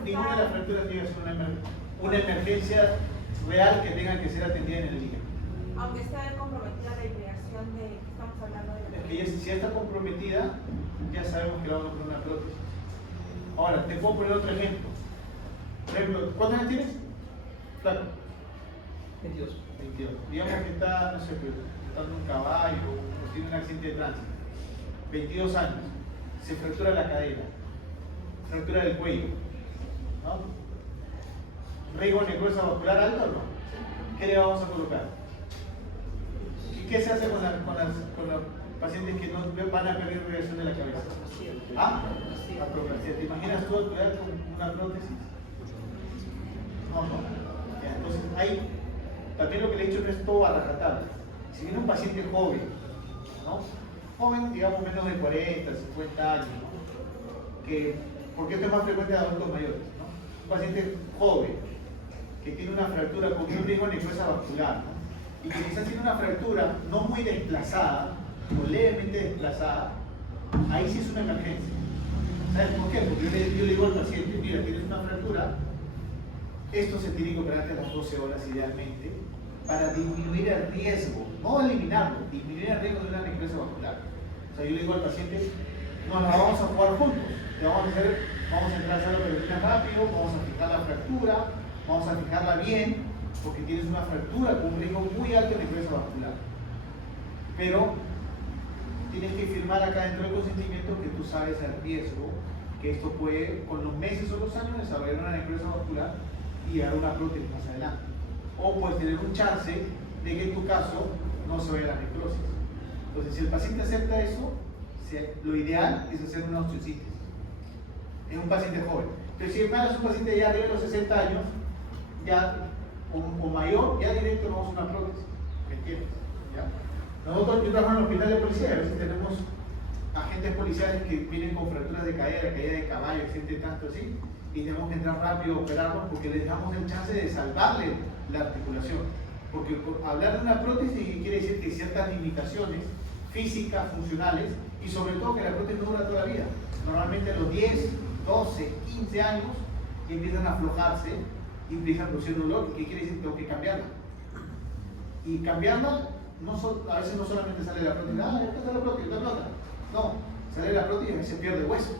Ninguna de las fracturas tiene que ser una emergencia real que tenga que ser atendida en el día. Aunque esté comprometida la irrigación de que estamos hablando de la Es que si ya está comprometida, ya sabemos que vamos a poner una prótesis. Ahora, te puedo poner otro ejemplo. Por ejemplo, ¿cuántos años tienes? Claro. 22. 22. Digamos que está, no sé, está en un caballo o tiene un accidente de tránsito. 22 años. Se fractura la cadera. Fractura del cuello. ¿No? ¿Riesgo de necrosis vascular alto o no? ¿Qué le vamos a colocar? ¿Y qué se hace con los pacientes que no van a perder irrigación de la cabeza? ¿Ah? Apropiación. ¿Te imaginas tú actuar con una prótesis? No. Ya, entonces, ahí también lo que le he dicho no es todo a rajatabla. Si viene un paciente joven, ¿no? Joven, digamos menos de 40, 50 años, ¿no? Porque esto es más frecuente de adultos mayores, ¿no? Un paciente joven que tiene una fractura con un riesgo de necrosis vascular, ¿no? Y que quizás tiene una fractura no muy desplazada o levemente desplazada, ahí sí es una emergencia. ¿Sabes por qué? Porque yo le digo al paciente, mira, tienes una fractura, esto se tiene que operar a las 12 horas idealmente para disminuir el riesgo, no eliminarlo, disminuir el riesgo de una necrosis vascular. O sea, yo le digo al paciente, nos la vamos a jugar juntos, vamos a entrar a sala operativa rápido, vamos a fijar la fractura, vamos a fijarla bien, porque tienes una fractura con un riesgo muy alto de necrosis vascular. Pero tienes que firmar acá dentro del consentimiento que tú sabes el riesgo, que esto puede, con los meses o los años, desarrollar una necrosis vascular y llegar a una prótesis más adelante. O puedes tener un chance de que en tu caso no se vaya la necrosis. Entonces, si el paciente acepta eso, lo ideal es hacer una osteocitis. Es un paciente joven. Pero si es un paciente ya arriba de los 60 años, ya, o mayor, ya directo vamos a una prótesis. ¿Me entiendes? ¿Ya? Nosotros, yo trabajo en el hospital de policía, a veces tenemos agentes policiales que vienen con fracturas de caída de caballo, accidente tanto así, y tenemos que entrar rápido a operarlos porque les damos el chance de salvarle la articulación. Porque hablar de una prótesis quiere decir que ciertas limitaciones físicas, funcionales, y sobre todo que la prótesis no dura toda la vida. Normalmente a los 10, 12, 15 años empiezan a aflojarse y empiezan a producir dolor. ¿Qué quiere decir? Que tengo que cambiarla. Y cambiarla, a veces no solamente sale la prótesis, ya está la prótesis, la otra. No, sale la prótesis y a veces pierde hueso.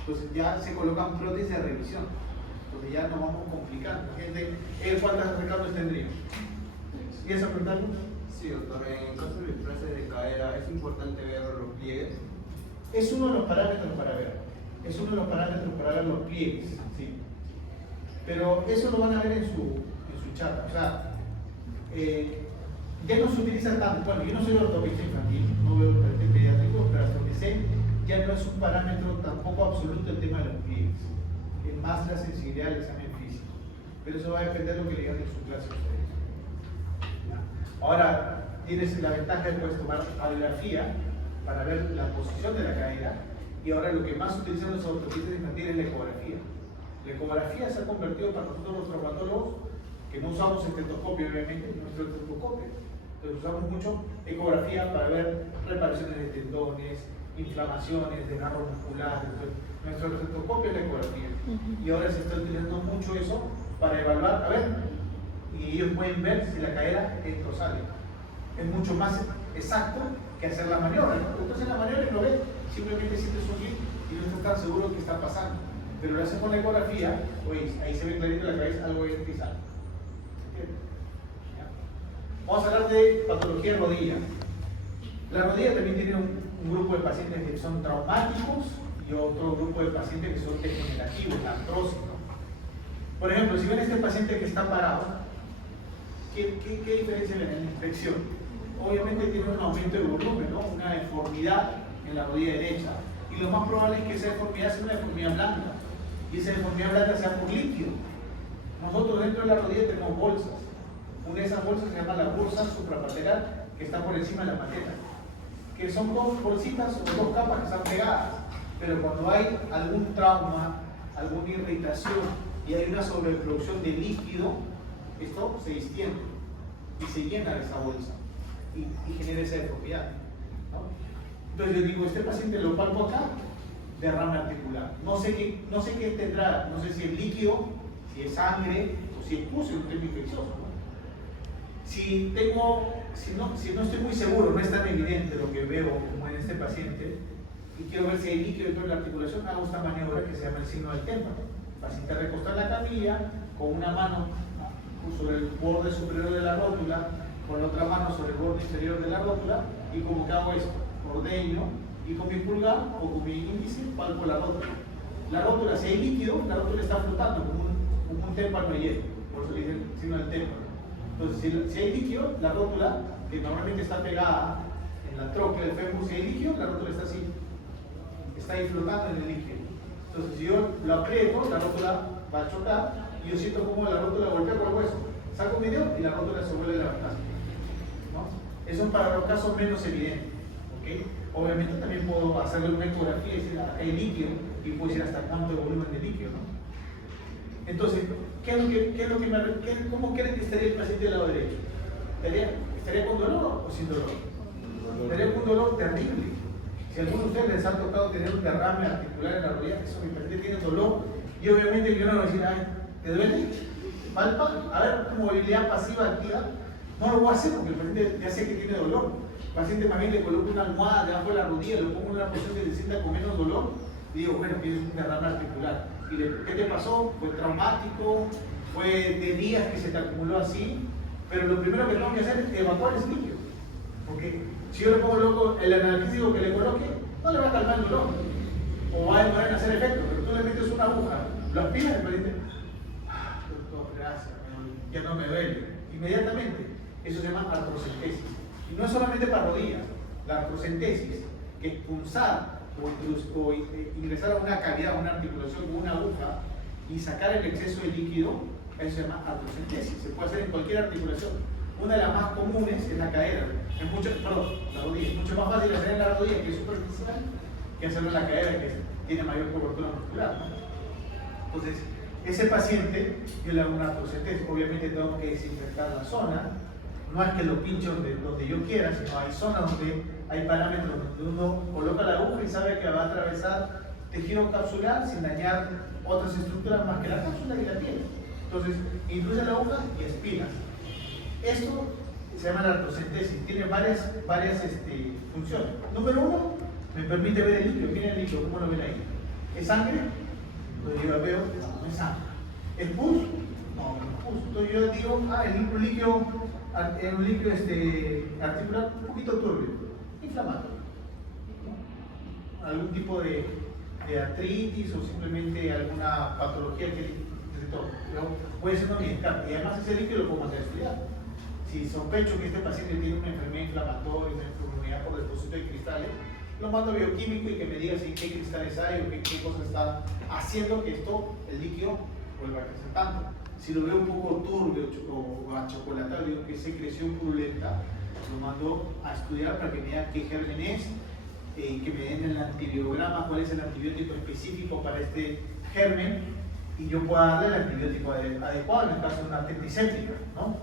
Entonces ya se colocan prótesis de revisión. Entonces ya nos vamos complicando. Gente, ¿cuántas recaudos tendría? ¿Quieres apretar mucho? Sí, doctor, en caso de displasia de cadera, ¿es importante ver los pliegues? Es uno de los parámetros para ver. Es uno de los parámetros para ver los pliegues. ¿Sí? Pero eso lo van a ver en su charla. O sea, ya no se utiliza tanto. Bueno, yo no soy ortopedista infantil, no veo pediátrico, pero hasta donde sé, ya no es un parámetro tampoco absoluto el tema de los pliegues. Es más la sensibilidad del examen físico. Pero eso va a depender de lo que le digan en su clase a ustedes. Ahora, tienes la ventaja de que puedes tomar radiografía para ver la posición de la cadera, y ahora lo que más utilizan los ortopedistas infantiles es la ecografía. La ecografía se ha convertido para nosotros los traumatólogos, que no usamos estetoscopio obviamente, nuestro estetoscopio. Entonces usamos mucho ecografía para ver reparaciones de tendones, inflamaciones, desgarros musculares. Entonces, nuestro estetoscopio es la ecografía. Y ahora se está utilizando mucho eso para evaluar, a ver, y ellos pueden ver si la cadera entra o sale. Es mucho más exacto que hacer la maniobra, ¿no? Entonces la maniobra y lo ves, simplemente sientes un clic y no estás tan seguro de qué está pasando. Pero lo haces con la ecografía, pues ahí se ve clarito la cabeza, algo entra y sale. ¿Entiendes? ¿Ya? Vamos a hablar de patología de rodilla. La rodilla también tiene un grupo de pacientes que son traumáticos y otro grupo de pacientes que son degenerativos, la artrosis, ¿no? Por ejemplo, si ven este paciente que está parado, ¿qué diferencia ven en la inspección? Obviamente tiene un aumento de volumen, ¿no? Una deformidad en la rodilla derecha. Y Y lo más probable es que esa deformidad sea una deformidad blanca. Y esa deformidad blanca sea por líquido. Nosotros dentro de la rodilla tenemos bolsas. Una de esas bolsas se llama la bolsa suprapatelar, que está por encima de la patela. Que son dos bolsitas o dos capas que están pegadas. Pero cuando hay algún trauma, alguna irritación y hay una sobreproducción de líquido, esto se distiende y se llena de esa bolsa y genera esa deformidad, ¿no? Entonces yo digo, este paciente lo palpo acá, derrame articular. No sé qué tendrá, no sé si es líquido, si es sangre o si es pus, un tema infeccioso, ¿no? Si no estoy muy seguro, no es tan evidente lo que veo como en este paciente, y quiero ver si hay líquido dentro de la articulación, hago esta maniobra que se llama el signo del témpano. El paciente recostar la camilla con una mano sobre el borde superior de la rótula, con la otra mano sobre el borde inferior de la rótula, y como que hago esto, ordeño, y con mi pulgar o con mi índice palpo la rótula. La rótula, si hay líquido, la rótula está flotando como un témpano de hielo, por eso le dicen el signo del témpano. Entonces, si hay líquido, la rótula, que normalmente está pegada en la tróclea del fémur, si hay líquido, la rótula está así, está ahí flotando en el líquido. Entonces, si yo lo aprieto, la rótula va a chocar y yo siento como la rótula golpea con el hueso. Saco un video y la rótula se vuelve a levantar, ¿no? Eso es para los casos menos evidentes, ¿okay? Obviamente también puedo hacerle una ecografía y decir, acá hay líquido, y puedo decir hasta cuánto volumen de líquido, ¿no? Entonces, ¿cómo creen que estaría el paciente del lado derecho? ¿Estaría con dolor o sin dolor? Estaría con un dolor terrible. Si a alguno de ustedes les ha tocado tener un derrame articular en la rodilla, eso mi paciente tiene dolor, y obviamente yo no le voy a decir, ay, ¿te duele? Palpa, a ver, movilidad pasiva activa. No lo voy a hacer porque el paciente ya sé que tiene dolor. El paciente más bien le coloco una almohada debajo de la rodilla, lo pongo en una posición que se sienta con menos dolor, y digo, bueno, tienes un derrame articular. ¿Y qué te pasó? ¿Fue traumático? ¿Fue de días que se te acumuló así? Pero lo primero que tengo que hacer es evacuar ese líquido. Porque si yo le pongo loco el analgésico que le coloque, no le va a calmar el dolor. O va a demorar en hacer efecto, pero tú le metes una aguja, lo aspiras y el paciente, doctor, gracias, ya no me duele. Inmediatamente. Eso se llama artrocentesis. Y no es solamente para rodillas. La artrocentesis, que es punzar o ingresar a una cavidad, a una articulación con una aguja y sacar el exceso de líquido, eso se llama artrocentesis. Se puede hacer en cualquier articulación. Una de las más comunes es la cadera. La rodilla. Es mucho más fácil hacer en la rodilla, que es superficial, que hacerlo en la cadera, que tiene mayor cobertura muscular, ¿no? Entonces, ese paciente, yo le hago una artrocentesis. Obviamente tengo que desinfectar la zona. No es que lo pinche donde yo quiera, sino hay zonas donde hay parámetros donde uno coloca la aguja y sabe que va a atravesar tejido capsular sin dañar otras estructuras más que la cápsula y la piel. Entonces, introduce la aguja y espinas. Esto se llama la artrocentesis, tiene varias funciones. Número uno, me permite ver el líquido. Miren el líquido, ¿cómo lo ven ahí? ¿Es sangre? Entonces yo veo, no es sangre. ¿Es pus? No, no es pus. Entonces yo digo, es un líquido articular un poquito turbio, inflamatorio, ¿no? Algún tipo de artritis o simplemente alguna patología que voy haciendo mi descarte. Y además ese líquido lo puedo mandar a estudiar. Si sospecho que este paciente tiene una enfermedad inflamatoria, una enfermedad por depósito de cristales, lo mando a bioquímico y que me diga si qué cristales hay o qué cosa está haciendo que el líquido vuelva a crecer tanto. Si lo veo un poco turbio o achocolatado, digo que secreción purulenta, lo mando a estudiar para que me diga qué germen es, que me den el antibiograma, cuál es el antibiótico específico para este germen, y yo pueda darle el antibiótico adecuado en el caso de una artritis séptica, ¿no?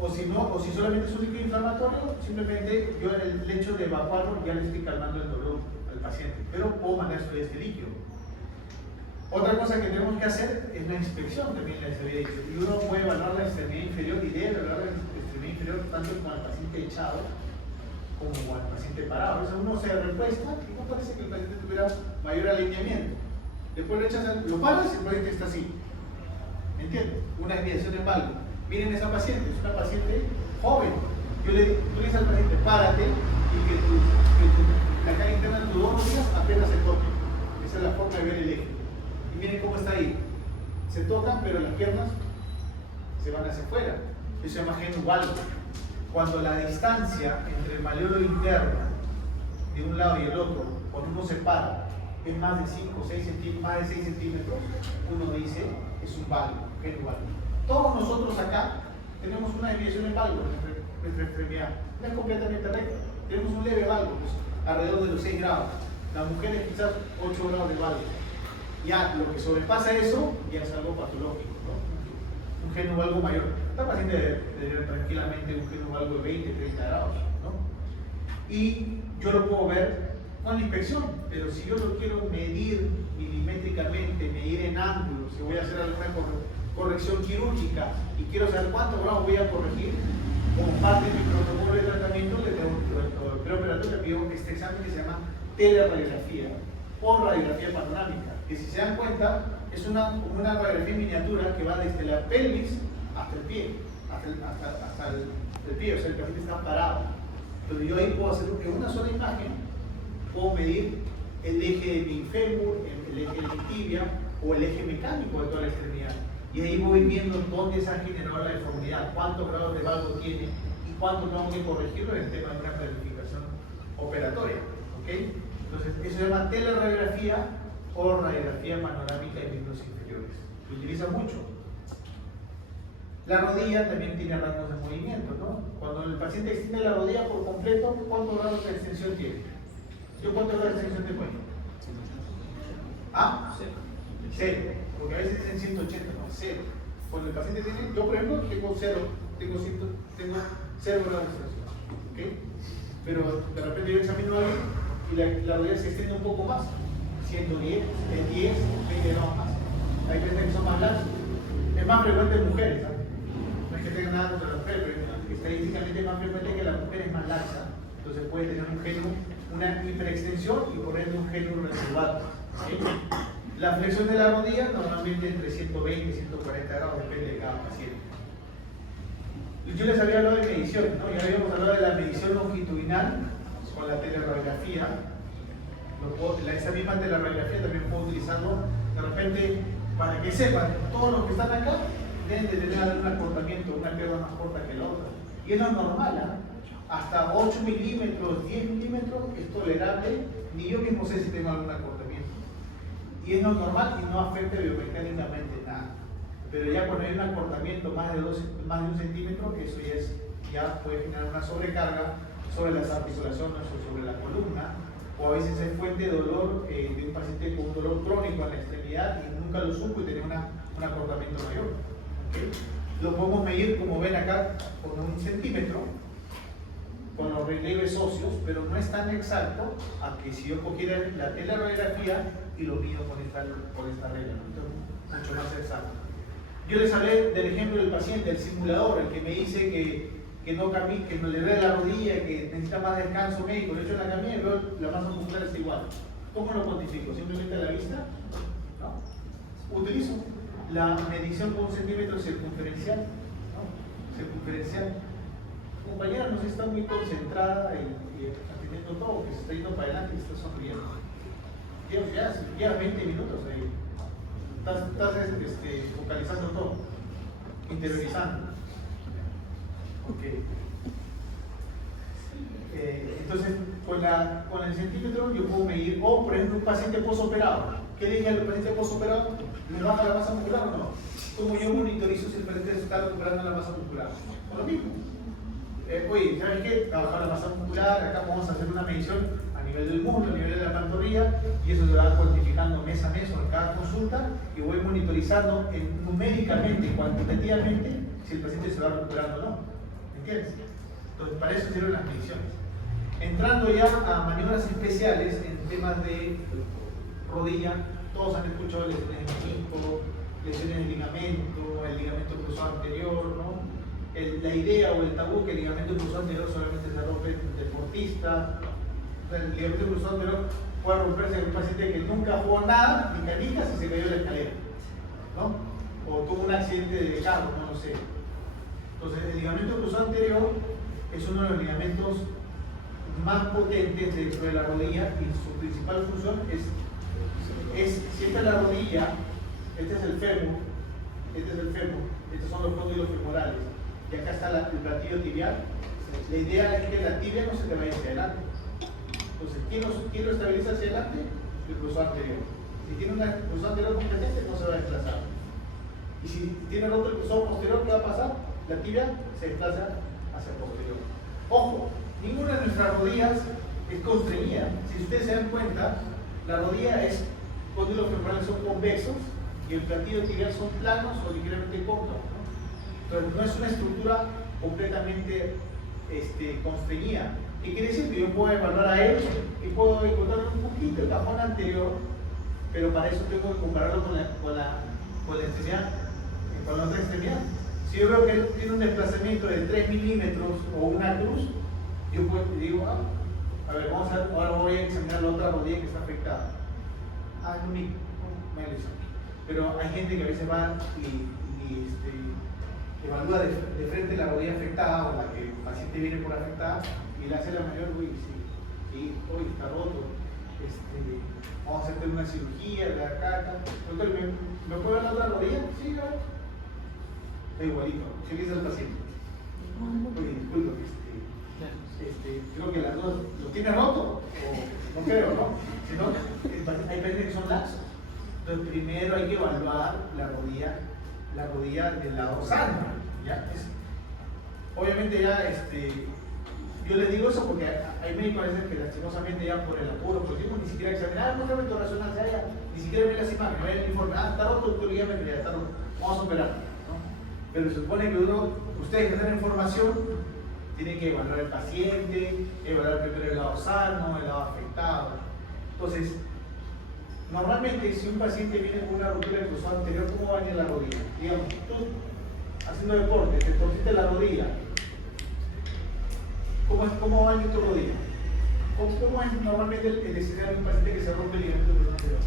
O si solamente es un líquido inflamatorio, simplemente yo el hecho de evacuarlo ya le estoy calmando el dolor al paciente, pero puedo mandar a estudiar este líquido. Otra cosa que tenemos que hacer es la inspección, también les había dicho. Y uno puede evaluar la extremidad inferior y debe evaluar la extremidad inferior tanto con el paciente echado como con el paciente parado. Entonces uno se recuesta y no parece que el paciente tuviera mayor alineamiento. Después lo paras y el paciente está así. ¿Me entiendes? Una desviación en valgo. Miren esa paciente, es una paciente joven. Tú le dices al paciente, párate y que la cara interna de tus dos rodillas apenas se toque. Esa es la forma de ver el eje. Y miren cómo está ahí. Se tocan, pero las piernas se van hacia afuera. Eso se llama genu valgo. Cuando la distancia entre el malleolo interno de un lado y el otro, cuando uno se para, es más de 5 o 6 centímetros, más de 6 centímetros, uno dice es un valgo, genu valgo. Todos nosotros acá tenemos una desviación en valgo en nuestra extremidad, no es completamente recta, tenemos un leve valgo, pues, alrededor de los 6 grados, las mujeres quizás 8 grados de valgo. Ya lo que sobrepasa eso ya es algo patológico, ¿no? Un genu valgo mayor. Esta paciente debe tener tranquilamente un genu valgo de 20, 30 grados, ¿no? Y yo lo puedo ver con la inspección, pero si yo lo quiero medir milimétricamente, medir en ángulo, si voy a hacer alguna corrección quirúrgica y quiero saber cuántos grados voy a corregir, como parte de mi protocolo de tratamiento, le tengo al preoperatorio le pido este examen que se llama teleradiografía o radiografía panorámica, que si se dan cuenta es una radiografía en miniatura que va desde la pelvis hasta el pie, hasta el pie, o sea, el paciente está parado. Pero yo ahí puedo hacer en una sola imagen, puedo medir el eje de mi fémur, el eje de mi tibia o el eje mecánico de toda la extremidad. Y ahí voy viendo dónde se ha generado la deformidad, cuántos grados de valgo tiene y cuánto tengo que corregirlo en el tema de una planificación operatoria. ¿Okay? Entonces, eso se llama teleradiografía o radiografía panorámica de miembros inferiores. Se utiliza mucho. La rodilla también tiene rangos de movimiento, ¿no? Cuando el paciente extiende la rodilla por completo, ¿cuántos grados de extensión tiene? ¿Yo cuántos grados de extensión tengo ahí? ¿Ah? Cero. Porque a veces es en 180, no, cero. Cuando el paciente tiene, yo por ejemplo tengo cero grados de extensión. ¿Okay? Pero de repente yo examino a alguien y la rodilla se extiende un poco más. 110, 10, 20 grados más. Hay pacientes que son más largos. Es más frecuente en mujeres, ¿sabes? No es que tenga nada contra la mujer, pero estadísticamente es más frecuente que la mujer es más laxa. Entonces puede tener un genu, una hiperextensión y por ende un genu reservado. ¿Sí? La flexión de la rodilla normalmente entre 120 y 140 grados, depende de cada paciente. Yo les había hablado de medición, ¿no? Ya habíamos hablado de la medición longitudinal con la teleradiografía. Esa misma teleradiografía también puedo utilizarlo de repente para que sepan, todos los que están acá deben de tener algún acortamiento, una pierna más corta que la otra. Y es lo normal, ¿eh? Hasta 8 milímetros, 10 milímetros es tolerable, ni yo mismo sé si tengo algún acortamiento. Y es lo normal y no afecta biomecánicamente nada. Pero ya cuando hay un acortamiento más de 1 centímetro, eso ya puede generar una sobrecarga sobre las articulaciones o sobre la columna, o a veces es fuente de dolor de un paciente con un dolor crónico en la extremidad y nunca lo supo y tenía un acortamiento mayor. ¿Okay? Lo podemos medir, como ven acá, con 1 centímetro, con los relieves óseos, pero no es tan exacto a que si yo cogiera la teleradiografía y lo mido con esta regla, ¿no? Entonces, mucho más exacto. Yo les hablé del ejemplo del paciente, el simulador, el que me dice que no camina, que me le duele la rodilla, que necesita más descanso médico. Lo echo en la camilla y veo la masa muscular está igual. ¿Cómo lo cuantifico? ¿Simplemente a la vista? No. Utilizo la medición con 1 centímetro circunferencial. ¿No? Circunferencial. Compañera no se está muy concentrada y atendiendo todo, que se está yendo para adelante y está sonriendo. Lleva 20 minutos ahí. Estás focalizando todo, interiorizando. Okay. Entonces, con el centímetro yo puedo medir, o por ejemplo, un paciente postoperado. ¿Qué le dije al paciente postoperado? ¿Le baja la masa muscular o no? ¿Cómo yo monitorizo si el paciente se está recuperando la masa muscular? Lo mismo. Oye, ¿sabes qué? Trabajar la masa muscular, acá vamos a hacer una medición a nivel del muslo, a nivel de la pantorrilla, y eso se va cuantificando mes a mes o en cada consulta, y voy monitorizando numéricamente, cuantitativamente, si el paciente se va recuperando o no. ¿Entiendes? Entonces, para eso sirven las mediciones. Entrando ya a maniobras especiales en temas de rodilla, todos han escuchado lesiones de menisco, lesiones de ligamento, el ligamento cruzado anterior, ¿no? La idea o el tabú que el ligamento cruzado anterior solamente se rompe en deportista. O sea, el ligamento cruzado anterior puede romperse en un paciente que nunca jugó nada, ni canicas y se cayó de la escalera, ¿no? O tuvo un accidente de carro, no lo sé. Entonces, el ligamento cruzado anterior es uno de los ligamentos más potentes dentro de la rodilla y su principal función es si esta es la rodilla, este es el fémur, estos son los cóndilos femorales y acá está el platillo tibial. La idea es que la tibia no se te vaya hacia adelante, Entonces, ¿quién lo estabiliza hacia adelante? El cruzado anterior. Si tiene un cruzado anterior competente, no se va a desplazar. Y si tiene roto el cruzado posterior, ¿qué va a pasar? La tibia se desplaza hacia el posterior. Ojo, ninguna de nuestras rodillas es constreñida. Si ustedes se dan cuenta, la rodilla es, cóndilos femorales son convexos y el platillo tibial son planos o ligeramente cóncavos, ¿no? Entonces, no es una estructura completamente constreñida. ¿Qué quiere decir? Que yo puedo evaluar a él y puedo encontrar un poquito el cajón anterior, pero para eso tengo que compararlo con la extremidad, con la otra extremidad. Si yo veo que él tiene un desplazamiento de 3 milímetros o una cruz, yo digo, a ver, ahora voy a examinar la otra rodilla que está afectada. Es lo mismo, no hay lesión. Pero hay gente que a veces va y evalúa de frente la rodilla afectada o la que el paciente viene por afectada y le hace la mayor, sí, hoy está roto, vamos a hacerte una cirugía de acá. Doctor, ¿me puede ver la otra rodilla? Sí, claro. Está igualito, ¿qué dice el paciente? Oye, disculpa, creo que las dos, ¿lo tiene roto? O no creo, ¿no? Si no, hay pacientes que son laxos. Entonces, primero hay que evaluar la rodilla del lado sano. ¿Ya? Obviamente ya, yo les digo eso porque hay médicos a veces que lastimosamente ya por el apuro, por el tiempo, ni siquiera examinan, no realmente resonancia haya, ni siquiera ven las imágenes, ven el informe, está roto, doctor, ya está roto, vamos a operar, ¿no? Pero se supone que ustedes que tienen información, tienen que evaluar al paciente, evaluar primero el lado sano, el lado afectado. Entonces, normalmente si un paciente viene con una ruptura del cruzado anterior, ¿cómo va a venir la rodilla? Digamos, tú haciendo deporte, te torciste la rodilla. ¿Cómo va a venir tu rodilla? ¿Cómo es normalmente el escenario de un paciente que se rompe el ligamento del cruzado anterior?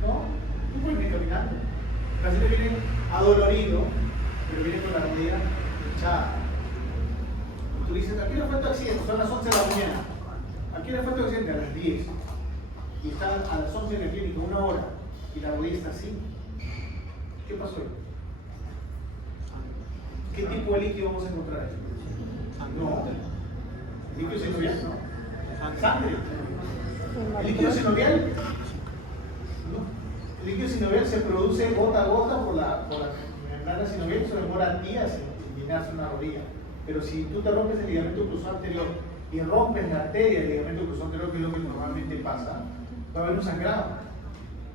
¿No? Tú puedes venir caminando. El paciente viene adolorido, pero viene con la rodilla hinchada. Tú dices, ¿a qué hora fue tu accidente? Son las 11 de la mañana. ¿A qué hora fue tu accidente? A las 10. Y está a las 11 en el clínico, 1 hora, y la rodilla está así. ¿Qué pasó ahí? ¿Qué tipo de líquido vamos a encontrar ahí? No. ¿Líquido sinovial? No. ¿Sangre? ¿El líquido sinovial? No. El líquido sinovial se produce gota a gota por la membrana sinovial, eso demora días en llenarse una rodilla. Pero si tú te rompes el ligamento cruzado anterior y rompes la arteria del ligamento cruzado anterior, que es lo que normalmente pasa, va a haber un sangrado,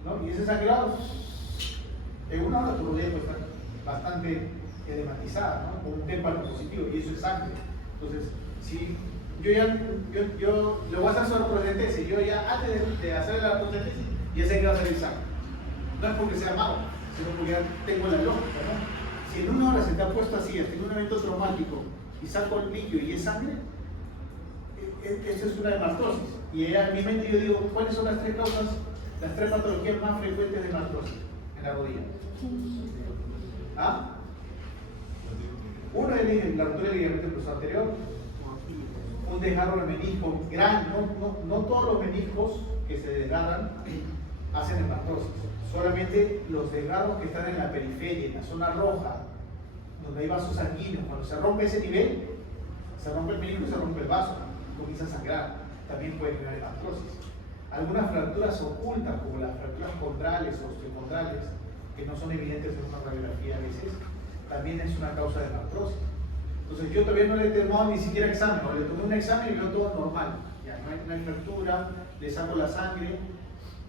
¿no? Y ese sangrado, en 1 hora tu rodilla puede estar bastante edematizada, ¿no? Con un témpano positivo, y eso es sangre. Entonces, si yo le voy a hacer sobre procentesis, yo ya antes de hacer la procentesis, ya sé que va a salir sangre. No es porque sea malo, sino porque ya tengo la lógica, ¿no? Si en 1 hora se te ha puesto así, tiene un evento traumático y saco el líquido y es sangre, eso es una hemartrosis. Y en mi mente yo digo, ¿cuáles son las 3 causas, las 3 patologías más frecuentes de hemartrosis en la rodilla? ¿Ah? Uno es la ruptura del ligamento cruzado anterior, un desgarro de menisco grande, no todos los meniscos que se desgarran hacen hemartrosis, solamente los desgarros que están en la periferia, en la zona roja, donde hay vasos sanguíneos. Cuando se rompe ese nivel, se rompe el menisco y se rompe el vaso, comienza a sangrar, también puede generar hemartrosis. Algunas fracturas ocultas, como las fracturas condrales o osteocondrales, que no son evidentes en una radiografía a veces, también es una causa de hemartrosis. Entonces yo todavía no le he tomado ni siquiera examen, o le tomé un examen y veo todo normal, ya no hay fractura, le saco la sangre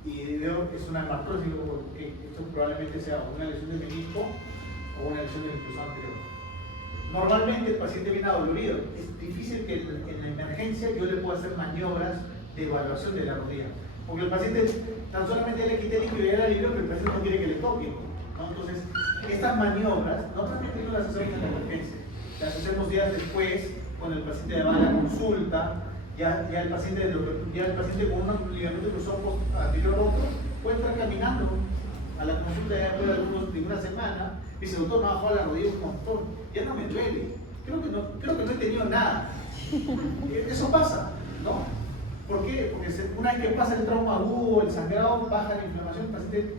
y veo que es una hemartrosis, y digo, esto probablemente sea una lesión del menisco o una lesión del cruzado anterior. Normalmente el paciente viene adolorido, es difícil que en la emergencia yo le pueda hacer maniobras de evaluación de la rodilla, porque el paciente tan solamente le quité el líquido y ya la alivió, pero el paciente no quiere que le toquen, ¿no? Entonces, estas maniobras normalmente no las hacemos en la emergencia, las hacemos días después, cuando el paciente va a la consulta, ya el paciente con un ligamento cruzado anterior roto puede estar caminando a la consulta ya después de una semana, y dice, doctor, me ha bajado la rodilla un montón, ya no me duele, creo que no he tenido nada. Eso pasa, ¿no? ¿Por qué? Porque una vez que pasa el trauma agudo, el sangrado, baja la inflamación, el paciente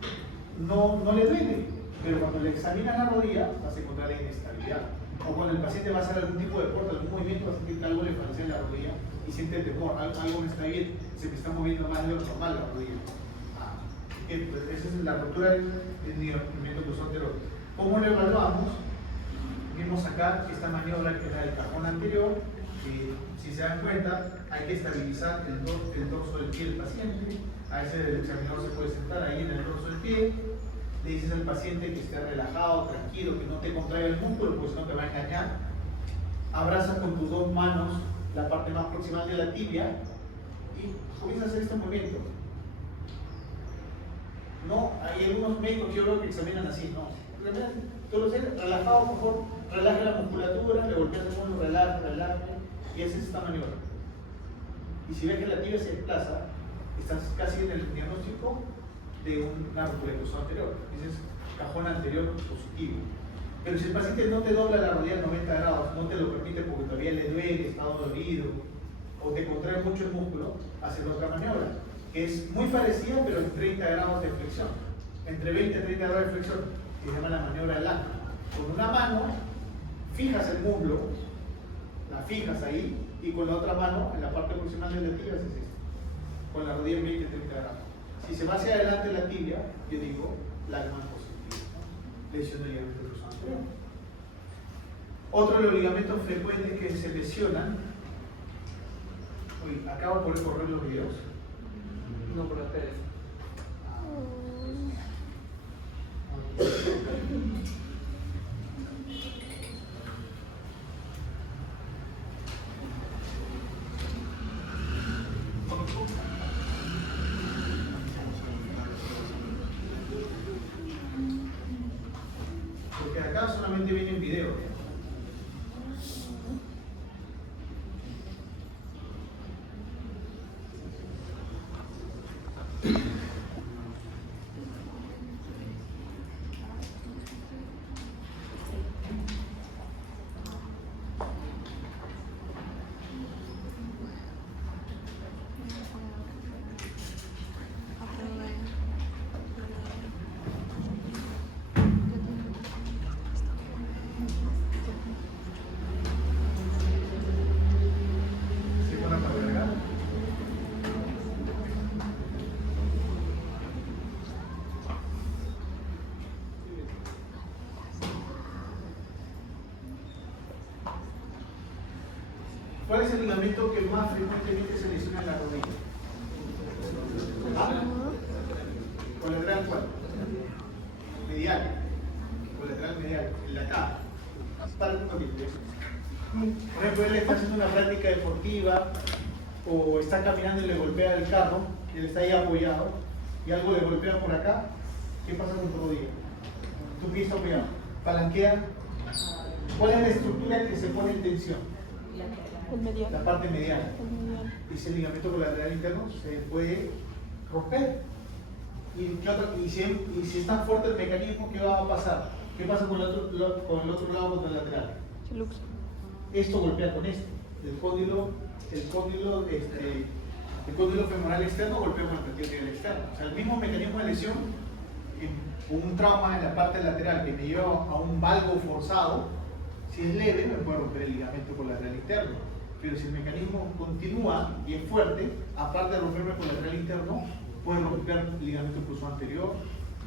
no le duele. Pero cuando le examinas la rodilla, vas a encontrar la inestabilidad. O cuando el paciente va a hacer algún tipo de deporte, algún movimiento, va a sentir que algo le falsea en la rodilla y siente temor, algo no está bien, se me está moviendo más de lo normal la rodilla. Pues esa es la rotura del ligamento cruzado anterior. ¿Cómo lo evaluamos? Vimos acá esta maniobra que es la del cajón anterior, que si se dan cuenta hay que estabilizar el dorso del pie del paciente. A veces el examinador se puede sentar ahí en el dorso del pie, le dices al paciente que esté relajado, tranquilo, que no te contraiga el músculo porque si no te va a engañar. Abrazas con tus dos manos la parte más proximal de la tibia y comienzas a hacer este movimiento. No, hay algunos médicos que yo veo que examinan así, no. Tú lo sabes, relajado, por favor, relaja la musculatura, le golpeas el muslo, relaja, y haces esta maniobra. Y si ves que la tibia se desplaza, estás casi en el diagnóstico de una rotura del cruzado anterior. Dices cajón anterior positivo. Pero si el paciente no te dobla la rodilla a 90 grados, no te lo permite porque todavía le duele, está dolorido, o te contrae mucho el músculo, haces otra maniobra, que es muy parecida pero en 30 grados de flexión. Entre 20 y 30 grados de flexión, que se llama la maniobra del ancla. Con una mano fijas el muslo, la fijas ahí, y con la otra mano, en la parte proximal de la tibia, haces esto. Con la rodilla en 20 y 30 grados. Si se va hacia adelante la tibia, yo digo Lachman positivo, ¿no? Lesión del ligamento cruzado anterior. Otro de los ligamentos frecuentes que se lesionan. Uy, acabo por correr los videos. No, por la tele. Porque acá solamente viene en video. ¿Sí con la madera? ¿Cuál es el ligamento que más frecuentemente se lesiona en la rodilla? ¿Ah? ¿Colateral cuál? Medial. Colateral medial. El de acá. Para un poquito. Por ejemplo, él está haciendo una práctica deportiva o está caminando y le golpea el carro y él está ahí apoyado y algo le golpea por acá. ¿Qué pasa con tu rodilla? Tu pie está apoyado. Palanquea. ¿Cuál es la estructura que se pone en tensión? El medial. La parte medial. El medial. Ese ligamento colateral interno se puede romper. Y si es tan fuerte el mecanismo, ¿qué va a pasar? ¿Qué pasa con el otro lado contralateral? Se luxa. Esto golpea con esto. El cóndilo femoral externo golpea con el platiel externo. O sea, el mismo mecanismo de lesión, con un trauma en la parte lateral que me lleva a un valgo forzado, si es leve me puede romper el ligamento colateral interno. Pero si el mecanismo continúa y es fuerte, aparte de romperme colateral interno, puede romper el ligamento cruzado anterior,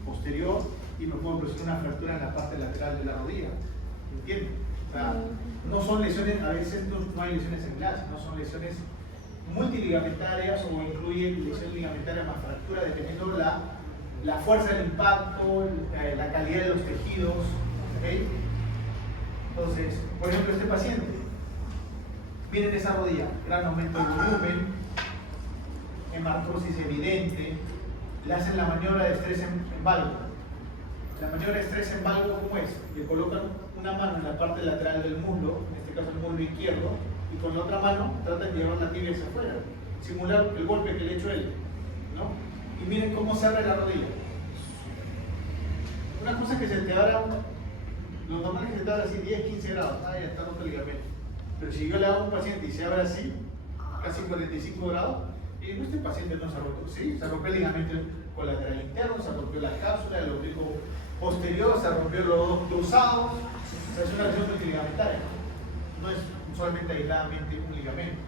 posterior y me puede producir una fractura en la parte lateral de la rodilla. ¿Entiendes? O sea, no son lesiones, a veces no hay lesiones en clase, no son lesiones multiligamentarias o incluye lesión ligamentaria más fractura dependiendo la fuerza del impacto, la calidad de los tejidos. ¿Okay? Entonces, por ejemplo, este paciente, miren esa rodilla, gran aumento de volumen, hemartrosis evidente, le hacen la maniobra de estrés en valgo. La maniobra de estrés en valgo, ¿cómo es? Le colocan una mano en la parte lateral del muslo, en este caso el muslo izquierdo, y con la otra mano tratan de llevar la tibia hacia afuera, simular el golpe que le ha hecho él, ¿no? Y miren cómo se abre la rodilla. Una cosa es que se te abra, lo normal es que se te abra así 10-15 grados, ya está roto el ligamento. Pero si yo le hago a un paciente y se abre así, casi 45 grados, y digo, este paciente no se ha roto, sí, se rompió el ligamento colateral interno, se rompió la cápsula, el oblicuo posterior se rompió los dos cruzados, o sea, es una lesión multiligamentaria, no es solamente aisladamente un ligamento.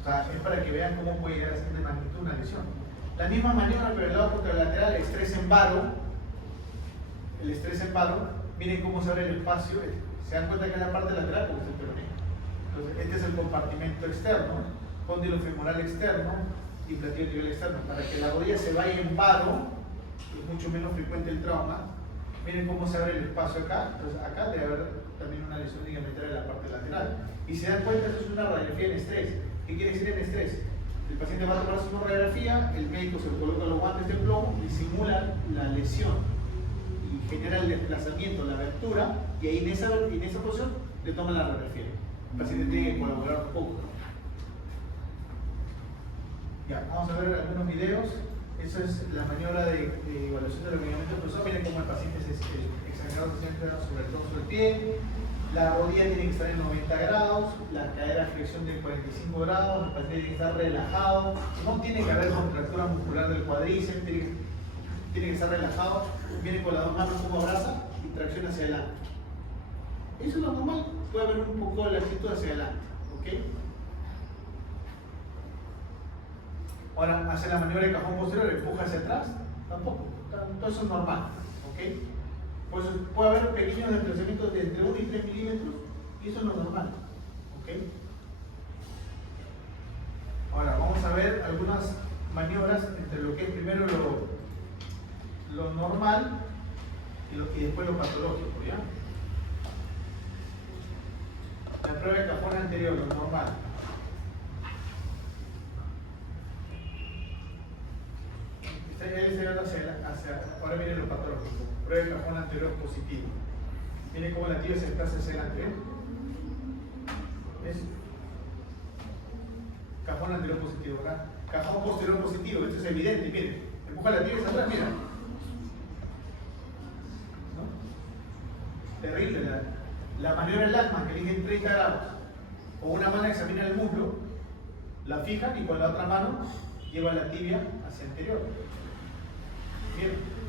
O sea, es para que vean cómo puede llegar a ser de magnitud una lesión. La misma maniobra, pero el lado contralateral, estrés en varo. El estrés en varo, miren cómo se abre el espacio. Se dan cuenta que es la parte lateral porque es el peroné. Entonces, este es el compartimento externo, cóndilo femoral externo y platillo tibial externo. Para que la rodilla se vaya en varo, es mucho menos frecuente el trauma. Miren cómo se abre el espacio acá. Entonces, acá debe haber también una lesión ligamentaria en la parte lateral. Y se dan cuenta, esto es una radiografía en estrés. ¿Qué quiere decir en estrés? El paciente va a tomar su radiografía, el médico se coloca los guantes de plomo y simula la lesión y genera el desplazamiento, la abertura, y ahí en esa posición le toman la radiografía. El paciente tiene que colaborar un poco. Ya, vamos a ver algunos videos. Eso es la maniobra de evaluación de los ligamentos cruzados. Miren cómo el paciente se exagerado se centra sobre el torso del pie. La rodilla tiene que estar en 90 grados, la cadera flexión de 45 grados, el paciente tiene que estar relajado, no tiene que haber contractura muscular del cuádriceps, tiene que estar relajado, viene con las dos manos como abraza y tracción hacia adelante. Eso es lo normal, puede haber un poco de latitud hacia adelante, ¿ok? Ahora, hace la maniobra de cajón posterior, empuja hacia atrás, tampoco, todo eso es normal, ¿ok? Pues puede haber pequeños desplazamientos de entre 1 y 3 milímetros y eso es lo normal. ¿Okay? Ahora vamos a ver algunas maniobras entre lo que es primero lo normal y después lo patológico. ¿Ya? La prueba de cajón anterior, lo normal. Ahora viene lo patológico. Prueba de cajón anterior positivo. Miren cómo la tibia se desplaza hacia adelante. ¿Ves? Cajón anterior positivo acá. Cajón posterior positivo. Esto es evidente. Miren. Empuja la tibia hacia atrás. Mira. ¿No? Terrible. La maniobra del Lachman que elige en 30 grados. Con una mano examina el muslo. La fijan y con la otra mano lleva la tibia hacia el anterior. Bien.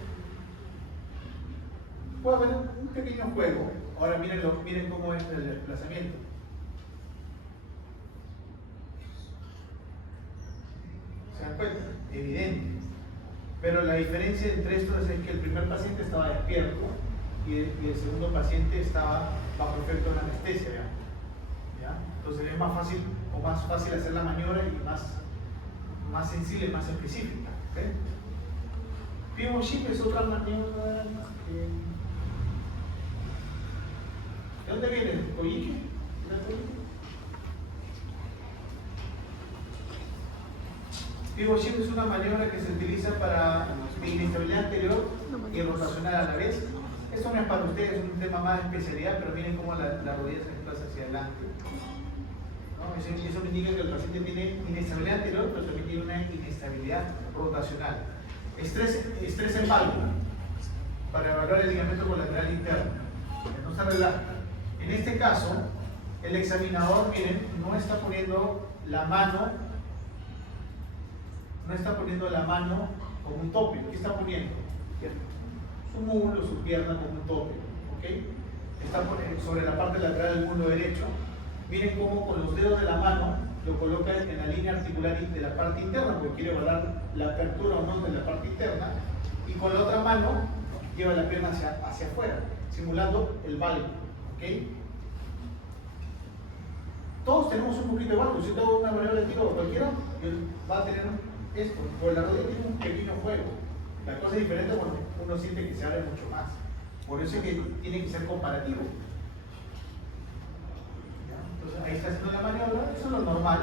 Puede haber un pequeño juego. Ahora miren cómo es el desplazamiento. ¿Se dan cuenta? Evidente. Pero la diferencia entre estos es que el primer paciente estaba despierto y el segundo paciente estaba bajo efecto de la anestesia. ¿Ya? Entonces es más fácil hacer la maniobra y más sensible, más específica. ¿Okay? Pivot Ship es otra maniobra. ¿De dónde viene? ¿Koyiki? Pivot Ship es una maniobra que se utiliza para inestabilidad anterior y rotacional a la vez. Esto no es para ustedes, es un tema más de especialidad, pero miren cómo la rodilla se desplaza hacia adelante. ¿No? Eso me indica que el paciente tiene inestabilidad anterior, pero también tiene una inestabilidad rotacional. Estrés en válvula, para evaluar el ligamento colateral interno. Que no se relaja. En este caso, el examinador, miren, no está poniendo la mano como un tope. ¿Qué está poniendo? Su muslo, su pierna como un tope. ¿Okay? Está sobre la parte lateral del muslo derecho. Miren cómo con los dedos de la mano lo coloca en la línea articular de la parte interna, porque quiere evaluar la apertura o no de la parte interna. Y con la otra mano lleva la pierna hacia afuera, simulando el valgo. ¿Okay? Todos tenemos un poquito de valgo. Si yo tengo una variable de tiro o cualquiera, va a tener esto. Por la rodilla tiene un pequeño juego. La cosa es diferente cuando uno siente que se abre mucho más. Por eso es que tiene que ser comparativo. ¿Ya? Entonces ahí está haciendo la maniobra. Eso es lo normal.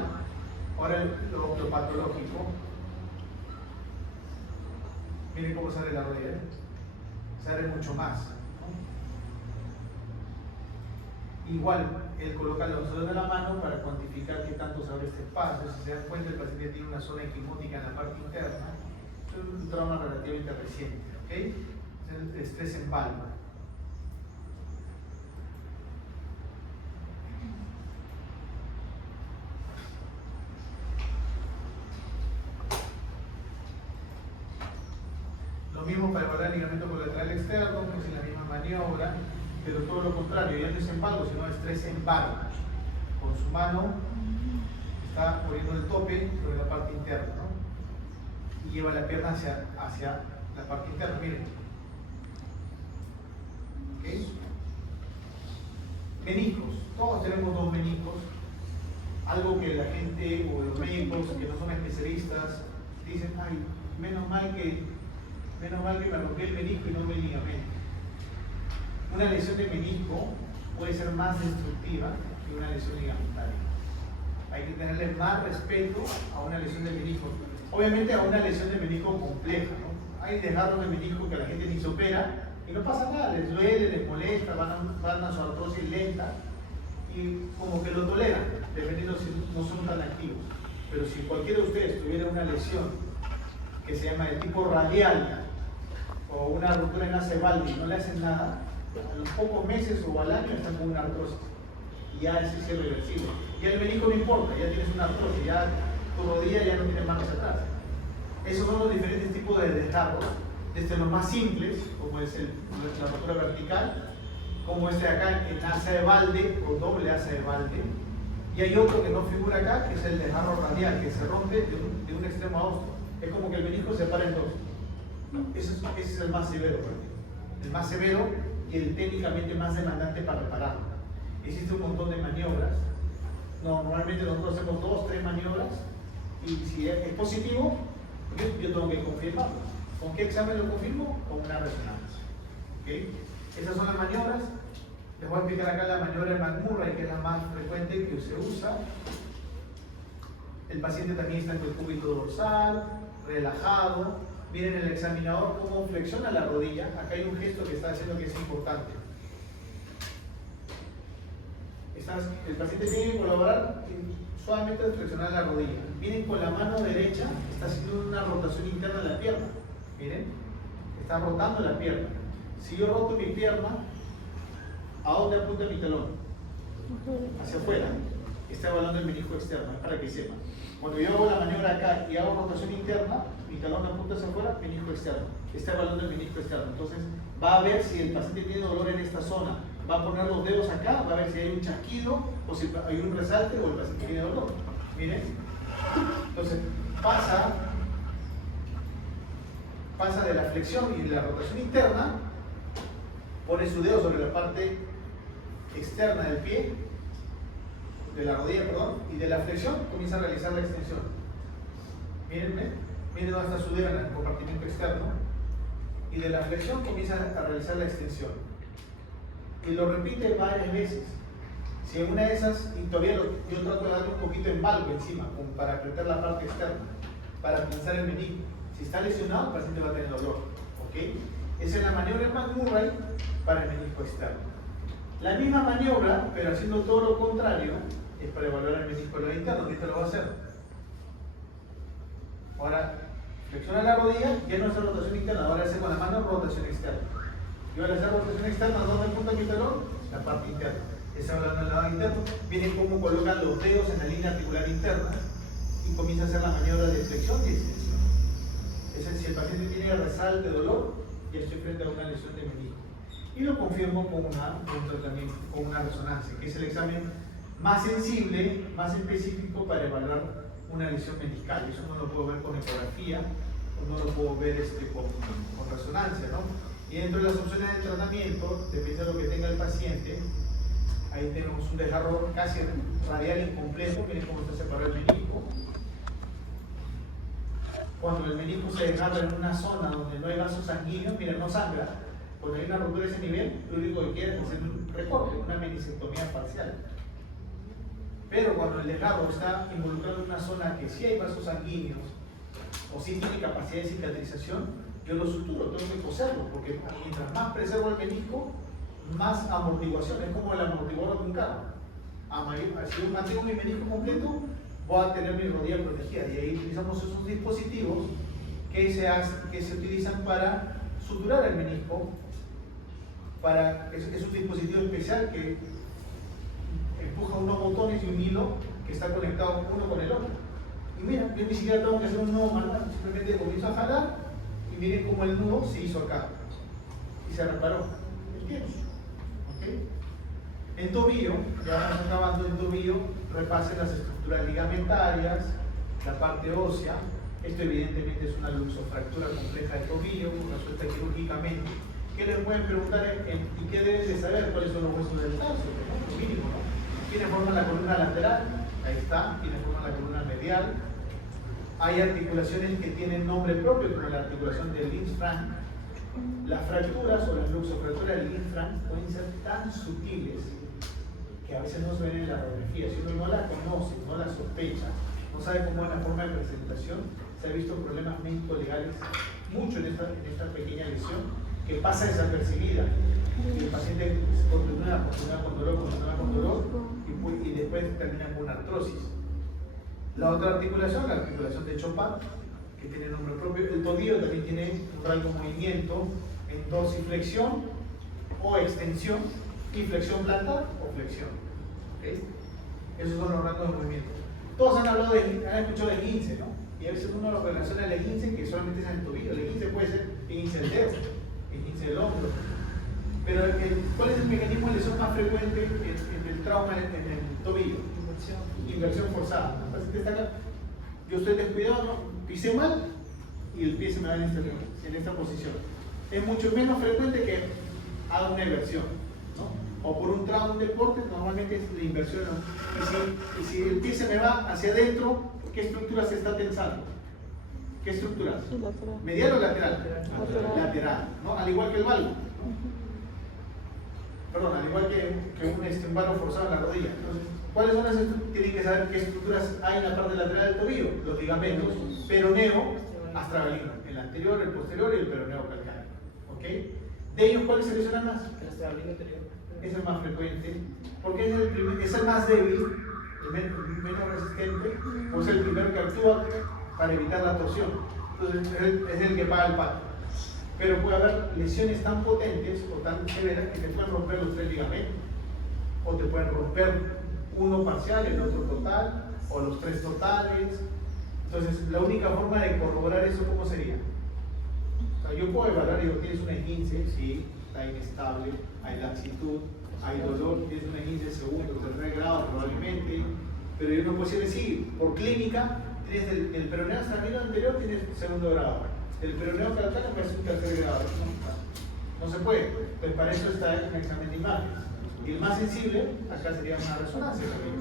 Ahora lo patológico. Miren cómo sale la rodilla. Se abre mucho más. Igual, él coloca los dedos de la mano para cuantificar qué tanto se abre este espacio. Si se dan cuenta, el paciente tiene una zona equimótica en la parte interna. Es un trauma relativamente reciente. ¿Okay? Es el estrés en válvula. Lo mismo para evaluar el ligamento colateral externo, que es la misma maniobra, pero todo lo contrario, ya no es embalgo, sino es 3 embalgo. Con su mano está poniendo el tope sobre la parte interna, ¿no? Y lleva la pierna hacia la parte interna, miren. ¿Ok? Meniscos, todos tenemos 2 meniscos. Algo que la gente o los médicos que no son especialistas dicen, ay, menos mal que me rompí el menisco y no me ligamento. Una lesión de menisco puede ser más destructiva que una lesión ligamentaria. Hay que tenerle más respeto a una lesión de menisco. Obviamente a una lesión de menisco compleja, ¿no? Hay desgarros de menisco que a la gente ni se opera y no pasa nada, les duele, les molesta, van a su artrosis lenta y como que lo toleran, dependiendo si no son tan activos. Pero si cualquiera de ustedes tuviera una lesión que se llama de tipo radial o una ruptura en Ace-Valdi y no le hacen nada, a los pocos meses o al año están con una artrosis y ya es irreversible. Ya el menisco no importa, ya tienes una artrosis, ya tu rodilla ya no tiene manos atrás. Esos son los diferentes tipos de desgarros, desde los más simples, como es la ruptura vertical, como este de acá en Ace-Valdi o doble Ace-Valdi, y hay otro que no figura acá, que es el desgarro radial, que se rompe de un extremo a otro. Es como que el menisco se para en dos. Ese es el más severo, el más severo y el técnicamente más demandante para repararlo. Existe un montón de maniobras. Normalmente nosotros hacemos 2 o 3 maniobras y si es positivo, yo tengo que confirmarlo. ¿Con qué examen lo confirmo? Con una resonancia. ¿Okay? Esas son las maniobras. Les voy a explicar acá la maniobra de McMurray, que es la más frecuente que se usa. El paciente también está en el cúbito dorsal, relajado. Miren el examinador cómo flexiona la rodilla. Acá hay un gesto que está haciendo que es importante. El paciente tiene que colaborar suavemente de flexionar la rodilla. Miren, con la mano derecha está haciendo una rotación interna de la pierna. Miren, está rotando la pierna. Si yo roto mi pierna, ¿a dónde apunta mi talón? Hacia afuera. Está evaluando el menisco externo, es para que sepan. Cuando yo hago la maniobra acá y hago rotación interna, mi talón apunta hacia afuera, menisco externo. Está evaluando el menisco externo. Entonces, va a ver si el paciente tiene dolor en esta zona. Va a poner los dedos acá, va a ver si hay un chasquido o si hay un resalte o el paciente tiene dolor. Miren. Entonces, pasa de la flexión y de la rotación interna, pone su dedo sobre la parte externa del pie, de la rodilla, perdón, y de la flexión comienza a realizar la extensión. Mírenme, miren dónde está su dedo en el compartimento externo, y de la flexión comienza a realizar la extensión. Y lo repite varias veces. Si en una de esas, y todavía yo trato de darle un poquito en valgo encima, como para apretar la parte externa, para pinzar el menisco. Si está lesionado, el paciente va a tener dolor. ¿Ok? Esa es la maniobra de McMurray para el menisco externo. La misma maniobra, pero haciendo todo lo contrario, es para evaluar el menisco interno. ¿Qué te lo va a hacer? Ahora, flexiona la rodilla, ya no hace rotación interna, ahora hace con la mano rotación externa. Y ahora hacer rotación externa, ¿dónde apunta mi talón? La parte interna. Está hablando del lado interno. Miren cómo colocan los dedos en la línea articular interna y comienza a hacer la maniobra de flexión y extensión. Si el paciente tiene resalte, dolor, ya estoy frente a una lesión de menisco. Y lo confirmo con un tratamiento, con una resonancia, que es el examen más sensible, más específico para evaluar una lesión meniscal. Eso no lo puedo ver con ecografía o no lo puedo ver con resonancia, ¿no? Y dentro de las opciones de tratamiento, depende de lo que tenga el paciente, ahí tenemos un desgarro casi radial incompleto. Miren cómo está separado el menisco. Cuando el menisco se desgarra en una zona donde no hay vasos sanguíneos, miren, no sangra. Cuando hay una ruptura de ese nivel, lo único que quiere es hacer un recorte, una meniscectomía parcial. Pero cuando el desgarro está involucrado en una zona que sí hay vasos sanguíneos o sí tiene capacidad de cicatrización, yo lo suturo, tengo que coserlo, porque mientras más preservo el menisco, más amortiguación, es como el amortiguador de un carro. Si yo mantengo mi menisco completo, voy a tener mi rodilla protegida, y ahí utilizamos esos dispositivos que se utilizan para suturar el menisco. Es un dispositivo especial que empuja unos botones y un hilo que está conectado uno con el otro. Y mira, yo ni siquiera tengo que hacer un nuevo manual, simplemente comienzo a jalar y y miren cómo el nudo se hizo acá y se reparó. ¿Entiendes? ¿Okay? En tobillo, ya vamos acabando, en tobillo repasen las estructuras ligamentarias, la parte ósea. Esto evidentemente es una luxofractura compleja de tobillo, resuelta quirúrgicamente. ¿Qué les pueden preguntar y qué deben de saber? ¿Cuáles son los huesos del tarso? Lo mínimo, ¿no? ¿Quiénes forman la columna lateral? Ahí está. ¿Quiénes forman la columna medial? Hay articulaciones que tienen nombre propio, como la articulación del Linz-Frank. Las fracturas o las luxofracturas del Linz-Frank pueden ser tan sutiles que a veces no se ven en la radiografía. Si uno no la conoce, no la sospecha, no sabe cómo es la forma de presentación, se ha visto problemas médico-legales mucho en esta pequeña lesión que pasa desapercibida. Y el paciente continúa con dolor y después termina con una artrosis. La otra articulación, la articulación de Chopin, que tiene nombre propio. El tobillo también tiene un rango de movimiento en dorsiflexión o extensión, y flexión plantar o flexión. ¿Okay? Esos son los rangos de movimiento. Todos han escuchado del esguince, ¿no? Y a veces uno lo relaciona al esguince que solamente es en el tobillo. El esguince puede ser esguince del dedo, esguince del hombro. Pero ¿cuál es el mecanismo de lesión más frecuente en el trauma en el tobillo? Inversión forzada. Yo estoy descuidado, ¿no? Pisé mal y el pie se me va en esta posición. Es mucho menos frecuente que haga una inversión, ¿no? O por un trauma, un deporte, normalmente es la inversión, ¿no? Y si el pie se me va hacia adentro, ¿qué estructura se está tensando? ¿Qué estructuras? ¿Medial o lateral? Lateral, ¿no? Al igual que el valgo, ¿no? Perdón, al igual que un valgo forzado en la rodilla. Entonces, ¿cuáles son las estructuras? Tienen que saber qué estructuras hay en la parte lateral del tobillo. Los ligamentos, peroneo, astragalino, el anterior, el posterior y el peroneo calcáneo. ¿Ok? De ellos, ¿cuáles se lesionan más? El astragalino anterior. Es el más frecuente, porque es el más débil, el menos resistente, o es el primero que actúa para evitar la torsión. Entonces es el que paga el pato. Pero puede haber lesiones tan potentes o tan severas que te pueden romper los 3 ligamentos, o te pueden romper uno parcial, el otro total, o los 3 totales. Entonces, la única forma de corroborar eso, ¿cómo sería? O sea, yo puedo evaluar, digo, tienes una esguince, sí, está inestable, hay laxitud, hay dolor, tienes una esguince segundo, tercer grado probablemente, pero yo no puedo decirle, sí, por clínica, tienes el peroneo astragalino anterior, tienes segundo grado, el peroneo calcáneo es un tercer grado, no se puede, pues para eso está un examen de imágenes. Y el más sensible, acá sería una resonancia también.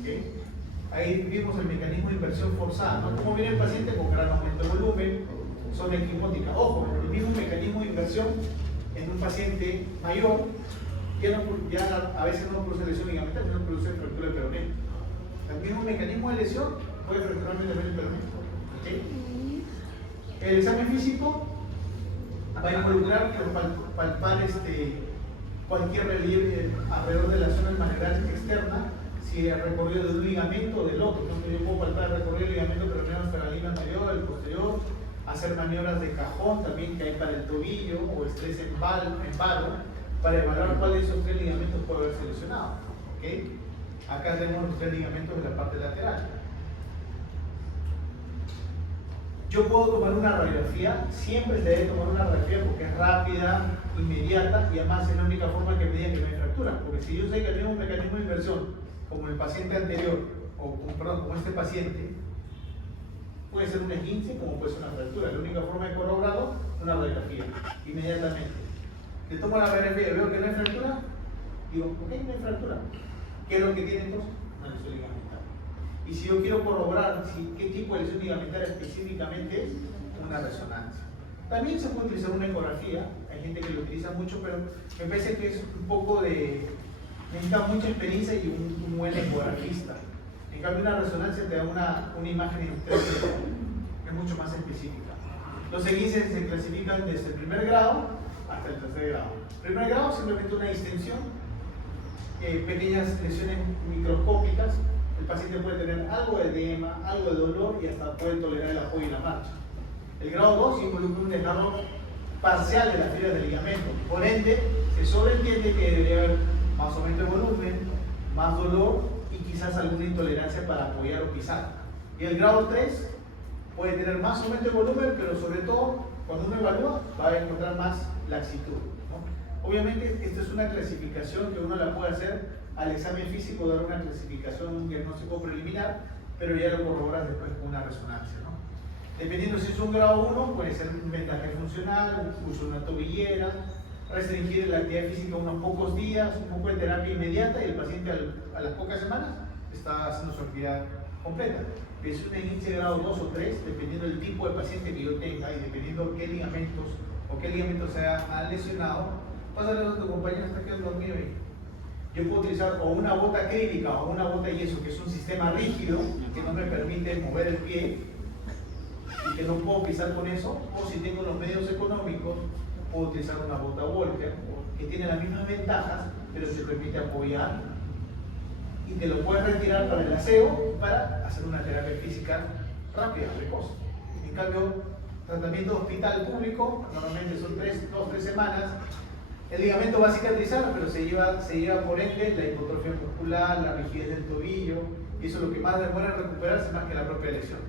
¿Okay? Ahí vimos el mecanismo de inversión forzada, ¿no? Cómo viene el paciente con gran aumento de volumen, zona equimótica. Ojo, el mismo mecanismo de inversión en un paciente mayor, ya a veces no produce lesión ligamentaria, sino produce fractura de peroneo. El mismo mecanismo de lesión puede fracturarme también el peroneo. ¿Okay? El examen físico va a involucrar palpar cualquier relieve alrededor de la zona maneral externa, si el recorrido de un ligamento o del otro. Entonces yo puedo palpar el recorrido del ligamento peroneo astragalino anterior, el posterior, hacer maniobras de cajón también que hay para el tobillo o estrés en varo, para evaluar cuál de esos 3 ligamentos puede haberse lesionado. ¿Okay? Acá tenemos los 3 ligamentos de la parte lateral. Yo puedo tomar una radiografía, siempre se debe tomar una radiografía porque es rápida, inmediata y además es la única forma que me diga que no hay fractura. Porque si yo sé que tengo un mecanismo de inversión, como el paciente anterior, como este paciente, puede ser un esguince como puede ser una fractura. La única forma de corroborarlo es una radiografía, inmediatamente. Le tomo la radiografía y veo que no hay fractura, digo, ok, no hay fractura. ¿Qué es lo que tiene entonces? Una lesión ligamentaria. Y si yo quiero corroborar qué tipo de lesión ligamentaria específicamente es, una resonancia. También se puede utilizar una ecografía, hay gente que lo utiliza mucho, pero me parece que es un poco necesita mucha experiencia y un buen ecografista. En cambio, una resonancia te da una imagen en 3D, es mucho más específica. Los esguinces se clasifican desde el primer grado hasta el tercer grado. Primer grado, simplemente una distensión, pequeñas lesiones microscópicas. El paciente puede tener algo de edema, algo de dolor y hasta puede tolerar el apoyo y la marcha. El grado 2 involucra un desgarro parcial de las fibras del ligamento. Por ende, se sobreentiende que debería haber más aumento de volumen, más dolor y quizás alguna intolerancia para apoyar o pisar. Y el grado 3 puede tener más aumento de volumen, pero sobre todo Cuando uno evalúa, va a encontrar más laxitud, ¿no? Obviamente, esta es una clasificación que uno la puede hacer al examen físico, dar una clasificación, un diagnóstico preliminar, pero ya lo corroboras después con una resonancia, ¿no? Dependiendo si es un grado 1, puede ser un vendaje funcional, un uso de una tobillera, restringir la actividad física unos pocos días, un poco de terapia inmediata y el paciente a las pocas semanas está haciendo su actividad completa. Es un índice de grado 2 o 3, dependiendo del tipo de paciente que yo tenga y dependiendo qué ligamentos se han lesionado. Pásale a tu compañero, está quedando dormido ahí. Yo puedo utilizar o una bota acrílica o una bota de yeso, que es un sistema rígido que no me permite mover el pie y que no puedo pisar con eso, o si tengo los medios económicos, puedo utilizar una bota Walker, que tiene las mismas ventajas, pero se permite apoyar y te lo puedes retirar para el aseo, para hacer una terapia física rápida, precoz. En cambio, tratamiento de hospital público, normalmente son 2-3 semanas. El ligamento va a cicatrizar, pero se lleva por ende la hipotrofia muscular, la rigidez del tobillo, y eso es lo que más demora en recuperarse más que la propia lesión,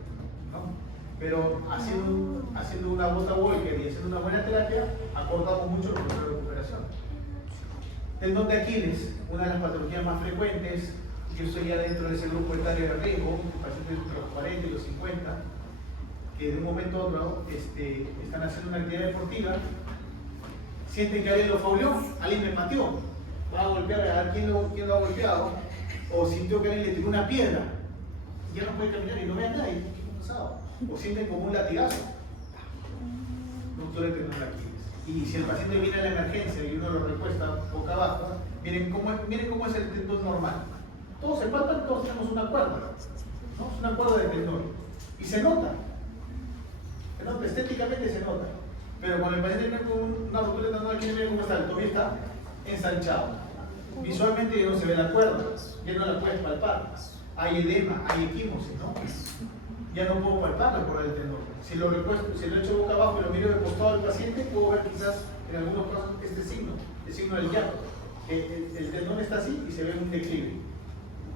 ¿no? Pero haciendo una bota Walker y haciendo una buena terapia, acortamos mucho el proceso de recuperación. Tendón de Aquiles, una de las patologías más frecuentes. Yo estoy ya dentro de ese grupo etario de riesgo, pacientes entre los 40 y los 50, que de un momento a otro están haciendo una actividad deportiva, sienten que alguien lo fauleó, alguien me pateó, va a golpear a quién lo ha golpeado, o sintió que alguien le tiró una piedra, y ya no puede caminar y no ve a nadie, ¿qué ha pasado? O sienten como un latigazo, doctor de tendón de Aquiles. Y si el paciente viene a la emergencia y uno lo recuesta boca abajo, miren cómo es el tendón normal. Todos se palpan, todos tenemos una cuerda, ¿no? Es una cuerda de tendón. Y se nota, estéticamente se nota. Pero cuando el paciente viene con una rotura de tendón, aquí miren cómo está, el tobillo está ensanchado. Visualmente ya no se ve la cuerda, ya no la puedes palpar. Hay edema, hay equimosis, ¿no? Ya no puedo palpar la cuerda del tendón. Si lo echo boca abajo y lo miro de costado al paciente, puedo ver quizás en algunos casos este signo, el signo del hiato. El tendón está así y se ve un declive,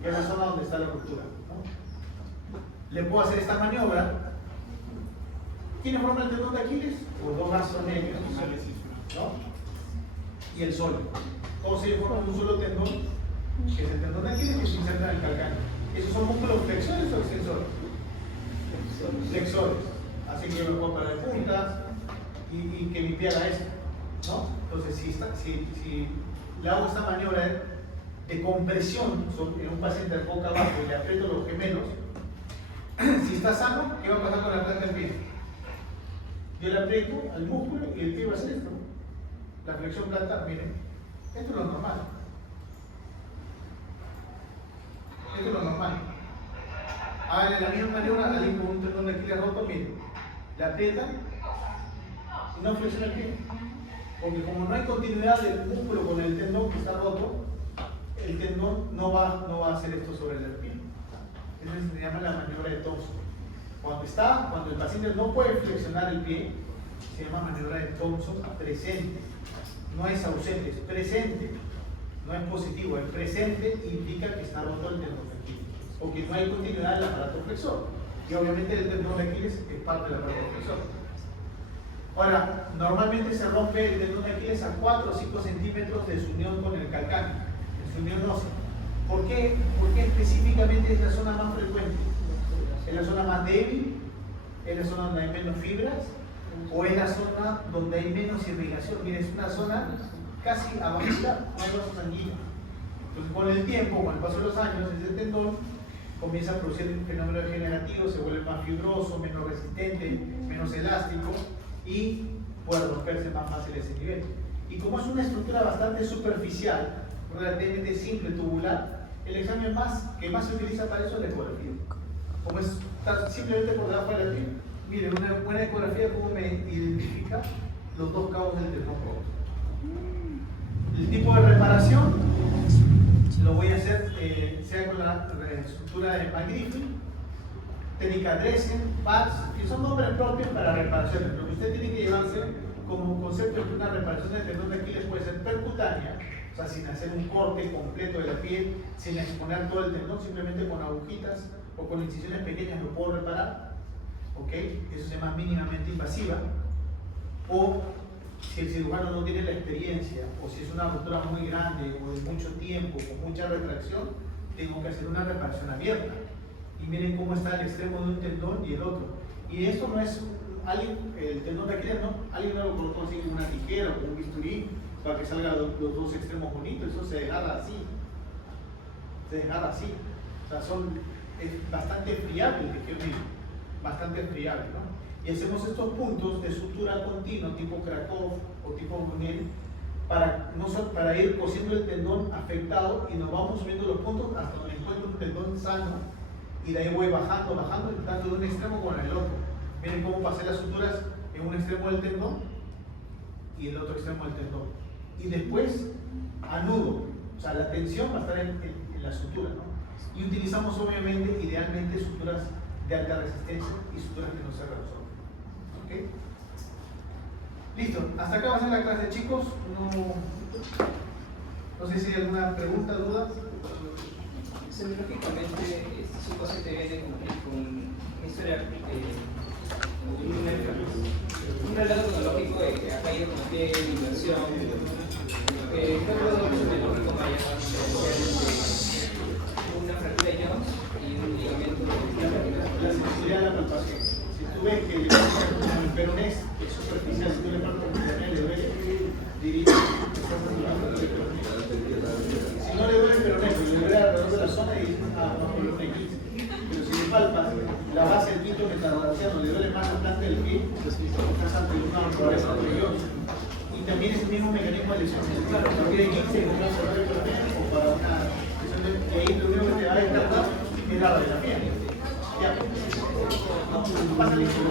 que es la zona donde está la ruptura, ¿no? Le puedo hacer esta maniobra. ¿Quiénes forman el tendón de Aquiles? Pues dos gastrocnemios, ¿no? Y el sólido. Todos ellos forman un solo tendón, que es el tendón de Aquiles, que se inserta en el calcáneo. ¿Esos son músculos flexores o extensores? Flexores. Así que yo me puedo parar de puntas y que mi pie haga esto, ¿no? Entonces, si le hago esta maniobra de compresión en un paciente de boca abajo y le aprieto los gemelos, si está sano, ¿qué va a pasar con la planta del pie? Yo le aprieto al músculo y el pie va a hacer esto. La flexión plantar, miren, esto es lo normal. Esto es lo normal. Háganle la misma maniobra a alguien con un tendón de Aquiles roto, miren, le aprietan y no flexiona el pie. Porque como no hay continuidad del músculo con el tendón que está roto, el tendón no va a hacer esto sobre el pie. Entonces se llama la maniobra de Thompson. Cuando el paciente no puede flexionar el pie, se llama maniobra de Thompson presente. No es ausente, es presente. No es positivo, es presente, indica que está roto el tendón de Aquiles. Porque no hay continuidad del aparato flexor. Y obviamente el tendón de Aquiles es parte del aparato flexor. Ahora, normalmente se rompe el tendón de Aquiles a 4 o 5 centímetros de su unión con el calcáneo, de su unión ósea. ¿Por qué? Porque específicamente es la zona más frecuente. ¿Es la zona más débil? ¿Es la zona donde hay menos fibras? ¿O es la zona donde hay menos irrigación? Mira, es una zona casi abajita, no hay vaso sanguíneo. Entonces, con el tiempo, con el paso de los años, ese tendón comienza a producir un fenómeno degenerativo, se vuelve más fibroso, menos resistente, menos elástico y puede romperse más fácil ese nivel. Y como es una estructura bastante superficial, relativamente simple, tubular, el examen que más se utiliza para eso es la ecografía. Como está simplemente por debajo de la piel, miren, una buena ecografía cómo me identifica los dos cabos del tendón roto. El tipo de reparación lo voy a hacer sea con la estructura de McGriffin, técnica Dresen, PATS, que son nombres propios para reparaciones. Lo que usted tiene que llevarse como concepto es que una reparación del tendón de Aquiles puede ser percutánea, o sea, sin hacer un corte completo de la piel, sin exponer todo el tendón, simplemente con agujitas o con incisiones pequeñas lo puedo reparar, ¿ok? Eso se llama mínimamente invasiva. o si el cirujano no tiene la experiencia, o si es una ruptura muy grande o de mucho tiempo, con mucha retracción, tengo que hacer una reparación abierta. Y miren cómo está el extremo de un tendón y el otro. Y esto no es, el tendón de Aquiles, ¿no? Alguien no lo cortó así con una tijera o con un bisturí para que salgan los dos extremos bonitos, eso se desgarra así. Se desgarra así. O sea, es bastante friable el tejido médico, bastante friable, ¿no? Y hacemos estos puntos de sutura continua, tipo Krakow o tipo Monel, para ir cosiendo el tendón afectado y nos vamos subiendo los puntos hasta donde encuentro un tendón sano y de ahí voy bajando, tanto de un extremo como en el otro. Miren cómo pasé las suturas en un extremo del tendón y el otro extremo del tendón. Y después anudo, o sea, la tensión va a estar en la sutura, ¿no? Y utilizamos obviamente, idealmente, suturas de alta resistencia y suturas que no se reabsorben. ¿Ok? Listo, hasta acá va a ser la clase, chicos. No sé si hay alguna pregunta, duda. Semiológicamente, su paciente viene con una historia, un relato cronológico de que ha caído con pie en inversión. ¿Qué puedo semiológico mayor? Una fractura de Jones y un ligamento de La sensibilidad de la palpación. Si tú ves que el peroné es superficial, si tú le palpas el peroné, le duele, diría que estás activando el peroné. Si no le duele el peroné, pero le duele alrededor de la zona y dices, no, peroné 15. Pero si le palpas la base del quinto metatarsiano, le duele más la planta del pie, estás ante una problema nervioso. Y también es el mismo mecanismo de lesión. Claro, no tiene 15 como una sola o para una lesión de y ahí lo único que te va a descartar es la radiografía. Ya. Pasa listo.